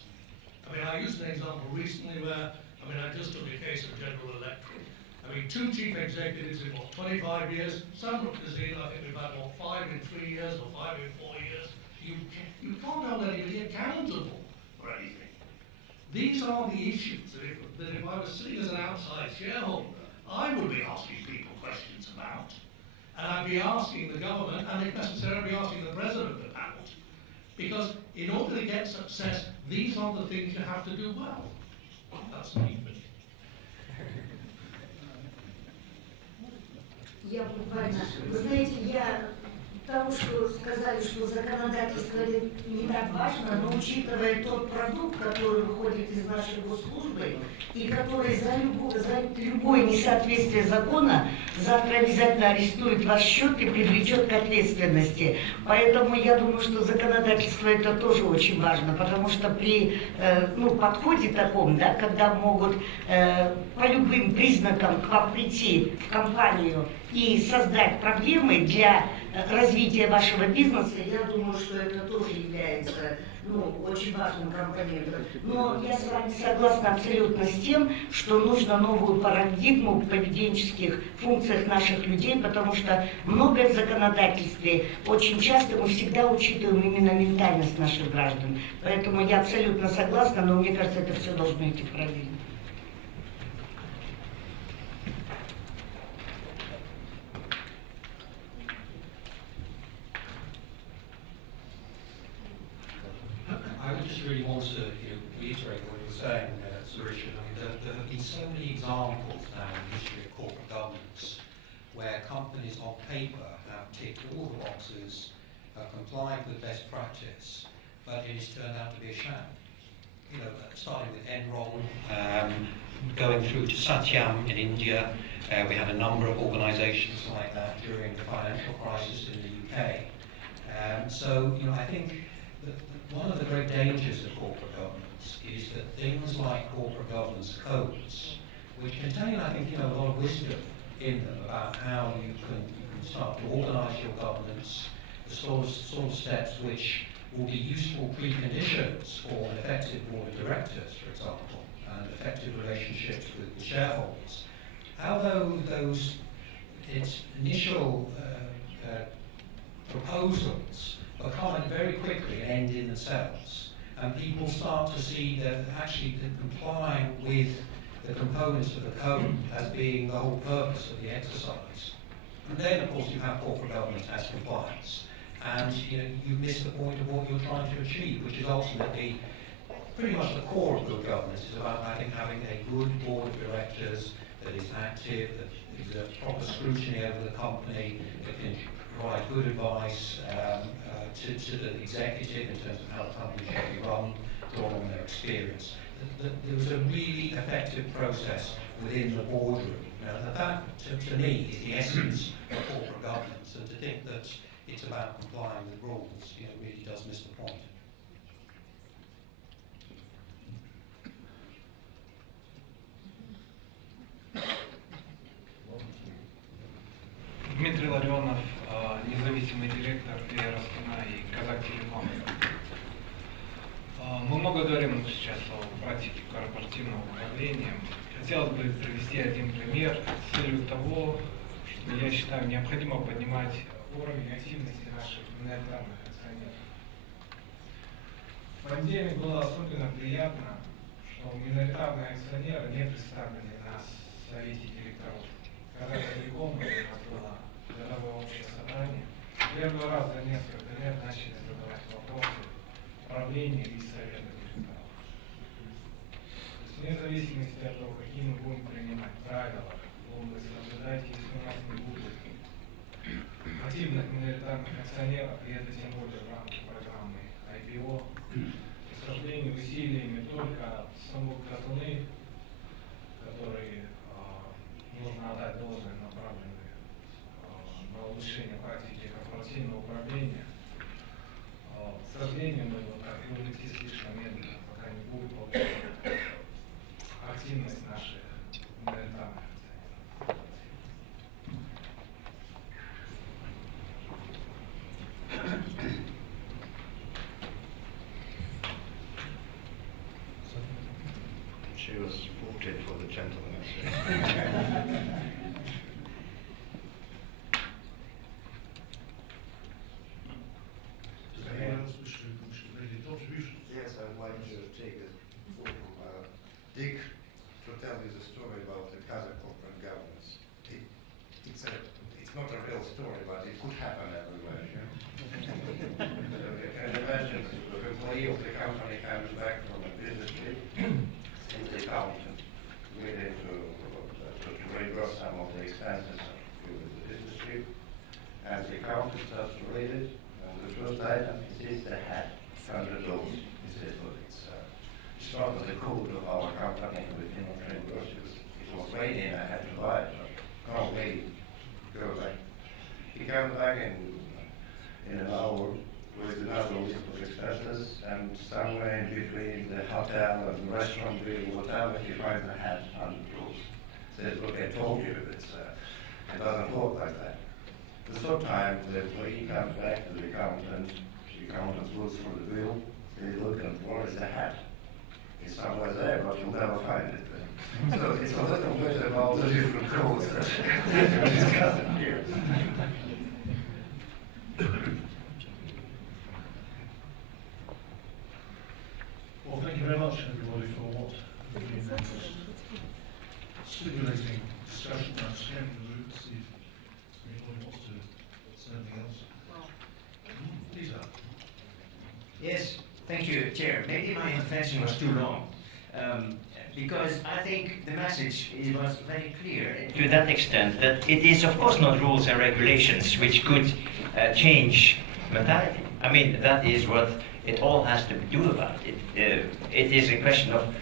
I mean, I used an example recently where, I mean, I just took a case of General Electric. I mean, 2 chief executives in what, 25 years? Samruk-Казына, I think we've had what, 5 in 3 years or 5 in 4 years. You can't hold anybody accountable for anything. These are the issues that if I was sitting as an outside shareholder, I would be asking people questions about. And I'd be asking the government, and if necessary, I'd be asking the president about. Because in order to get success, these are the things you have to do well. That's me. Я буквально, вы знаете, я того, что сказали, что законодательство не так важно, но учитывая тот продукт, который выходит из нашей госслужбы, и который за любое несоответствие закона завтра обязательно арестует ваш счет и привлечет к ответственности. Поэтому я думаю, что законодательство это тоже очень важно, потому что при подходе таком, да, когда могут по любым признакам к вам прийти в компанию и создать проблемы для развития вашего бизнеса, я думаю, что это тоже является очень важным компонентом. Но я с вами согласна абсолютно с тем, что нужно новую парадигму в поведенческих функциях наших людей, потому что многое в законодательстве, очень часто мы всегда учитываем именно ментальность наших граждан. Поэтому я абсолютно согласна, но мне кажется, это все должно идти параллельно. I would just really want to reiterate what you were saying, Surisha. I mean, there have been so many examples now in the history of corporate governance where companies on paper have ticked all the boxes, have complied with best practice, but it has turned out to be a sham. You know, starting with Enron, going through to Satyam in India, we had a number of organisations like that during the financial crisis in the UK. So, I think that one of the great dangers of corporate governance is that things like corporate governance codes, which contain, I think, a lot of wisdom in them about how you can start to organise your governance, the sort of steps which will be useful preconditions for an effective board of directors, for example, and effective relationships with the shareholders. How those initial proposals become very quickly an end in themselves, and people start to see that actually complying with the components of the code as being the whole purpose of the exercise. And then, of course, you have corporate governance as compliance, and you miss the point of what you're trying to achieve, which is ultimately pretty much the core of good governance. Is about, I think, having a good board of directors that is active, that exerts proper scrutiny over the company, that can provide good advice to the executive in terms of how the company should be run, drawing on their experience. There was a really effective process within the boardroom. That, to me, is the essence of corporate governance, and to think that it's about complying with rules, really does miss the point. Дмитрий Ларионов, независимый директор Ростона и Казахтелеком. Мы много говорим сейчас о практике корпоративного управления. Хотелось бы привести один пример с целью того, что я считаю необходимо поднимать уровень активности наших миноритарных акционеров. В понедельник было особенно приятно, что миноритарные акционеры не представлены на совете директоров. Казахтелеком у нас было годовое общее собрание. Первый раз за несколько лет начали задавать вопросы управления и совета директоров. То есть вне зависимости от того, какие мы будем принимать правила, вы соблюдать, если у нас не будет активных миноритарных акционеров, и это тем более в рамках программы IPO, к сожалению, усилиями только Самрук-Казыны, которые нужно отдать должное, направленные на улучшение практики корпоративного управления. К сожалению, мы будем идти слишком медленно, пока не будет повышена активность наших миноритарных акционеров. gentleman. Does anyone else wish to make a contribution? Yes, I would like to take it from Dick to tell you the story about the Kazakh corporate governance. It's not a real story, but it could happen everywhere. You know? So you can imagine the employee of the company comes back from a business trip, and the accountant willing to reimburse some of the expenses of the business trip, and the accountant starts to read it. The first item is the hat, $100. He says, well, it's part of the code of our company. We cannot reimburse you. It was raining, I had to buy it. Can't wait. Go back. He comes back in an hour with another list of expenses, and somewhere in between the hotel and the restaurant bill, whatever, he finds a hat, $100. Says, look, I told you, it doesn't work like that. The third time, the employee comes back to the accountant looks for the bill, they look and what is the hat? It's somewhere there, but you'll never find it. So it's a little bit about the different codes that we're discussing here. Well, thank you very much, everybody, for what has been a stimulating discussion. I'm scanning the room to see if anybody wants to say anything else. Peter. Yes, thank you, Chair. Maybe my intervention was too long, because I think the message was very clear to that extent that it is, of course, not rules and regulations which could change mentality. I mean, that is what it all has to do about it. It is a question of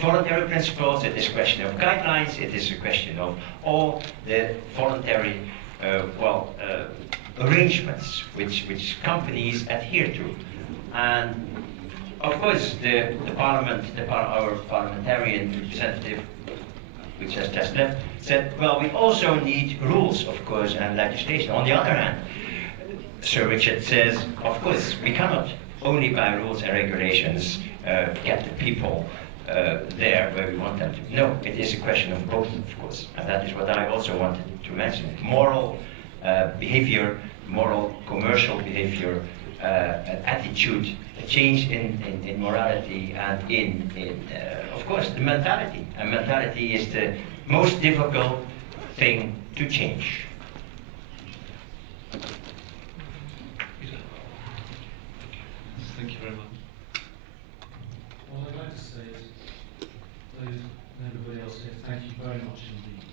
voluntary principles, it is a question of guidelines, it is a question of all the voluntary arrangements which companies adhere to. And of course, the Parliament, our parliamentarian representative, which has just left, said, well, we also need rules, of course, and legislation. On the other hand, Sir Richard says, of course, we cannot only by rules and regulations get the people there where we want them to. No, it is a question of both, of course, and that is what I also wanted to mention. Moral behavior, moral commercial behavior, attitude, a change in morality, and in of course, the mentality. And mentality is the most difficult thing to change. Thank you very much. What I'd like to say is, those and everybody else here, thank you very much indeed.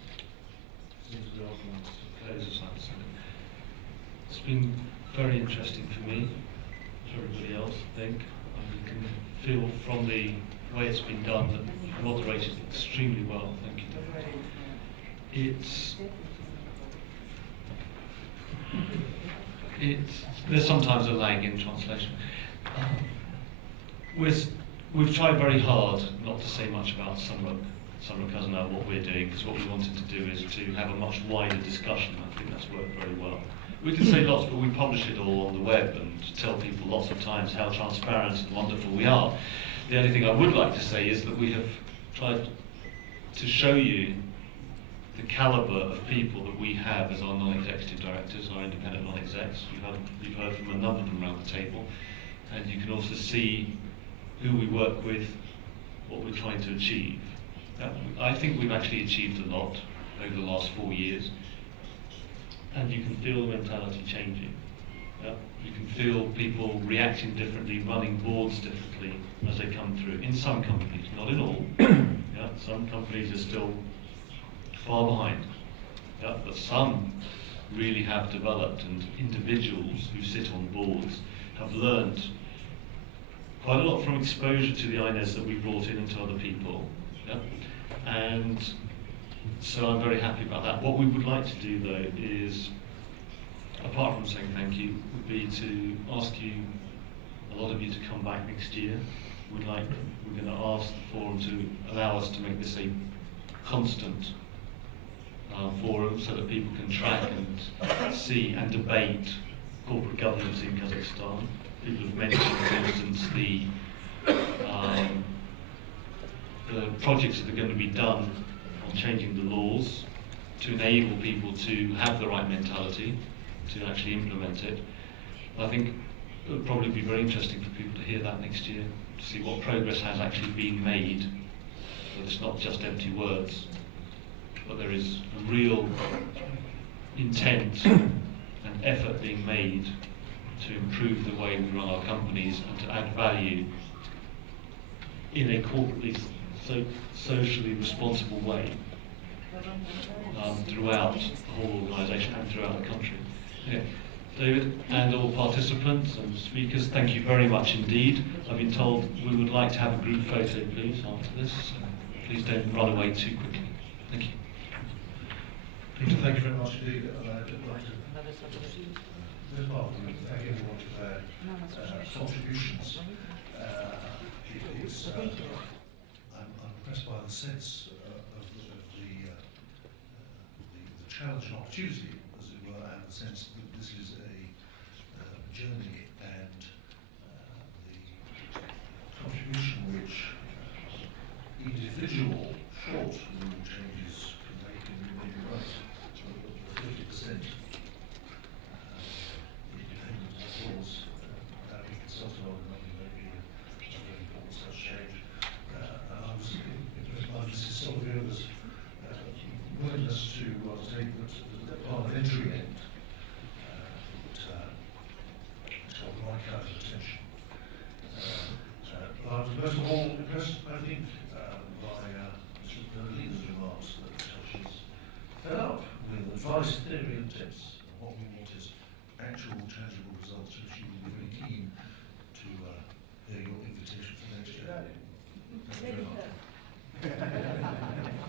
Seems we are going to close this episode. It's been very interesting for me, for everybody else, I think. You can feel from the way it's been done that you've moderated extremely well, thank you. There's sometimes a lag in translation. We've tried very hard not to say much about Samruk-Казына, what we're doing, because what we wanted to do is to have a much wider discussion. I think that's worked very well. We can say lots, but we publish it all on the web and tell people lots of times how transparent and wonderful we are. The only thing I would like to say is that we have tried to show you the calibre of people that we have as our non-executive directors, our independent non-execs. You've heard from a number of them around the table, and you can also see who we work with, what we're trying to achieve. I think we've actually achieved a lot over the last 4 years, and you can feel the mentality changing. You can feel people reacting differently, running boards differently as they come through. In some companies, not in all. Some companies are still far behind, but some really have developed, and individuals who sit on boards have learned quite a lot from exposure to the INES that we brought in and to other people. And so I'm very happy about that. What we would like to do, though, is, apart from saying thank you, would be to ask you, a lot of you, to come back next year. We're going to ask the forum to allow us to make this a constant forum so that people can track and see and debate corporate governance in Kazakhstan. People have mentioned, for instance, the projects that are going to be done on changing the laws to enable people to have the right mentality, to actually implement it. I think it would probably be very interesting for people to hear that next year, to see what progress has actually been made, that it's not just empty words, but there is a real intent and effort being made to improve the way we run our companies and to add value in a corporately socially responsible way throughout the whole organisation and throughout the country. Yeah. David and all participants and speakers, thank you very much indeed. I've been told we would like to have a group photo, please, after this. So please don't run away too quickly. Thank you. Peter, thank you very much indeed. And I'd like to thank everyone for their contributions. I'm impressed by the sense of the challenge and opportunity, as it were, and the sense that this is a journey and the contribution which individual short rule changes can make in maybe right to 50%. Independent, of course, that we consulted on maybe a very important such change. And I was impressed by Mrs. Solvio's willingness to take the part of entry end to the right kind of attention. I was most of all impressed, I think, by Mr. Berlin's remarks that she's fed up with advice, theory and tips. And what we want is actual, tangible results, which she will be very keen to hear your invitation for next year. Thank you very much.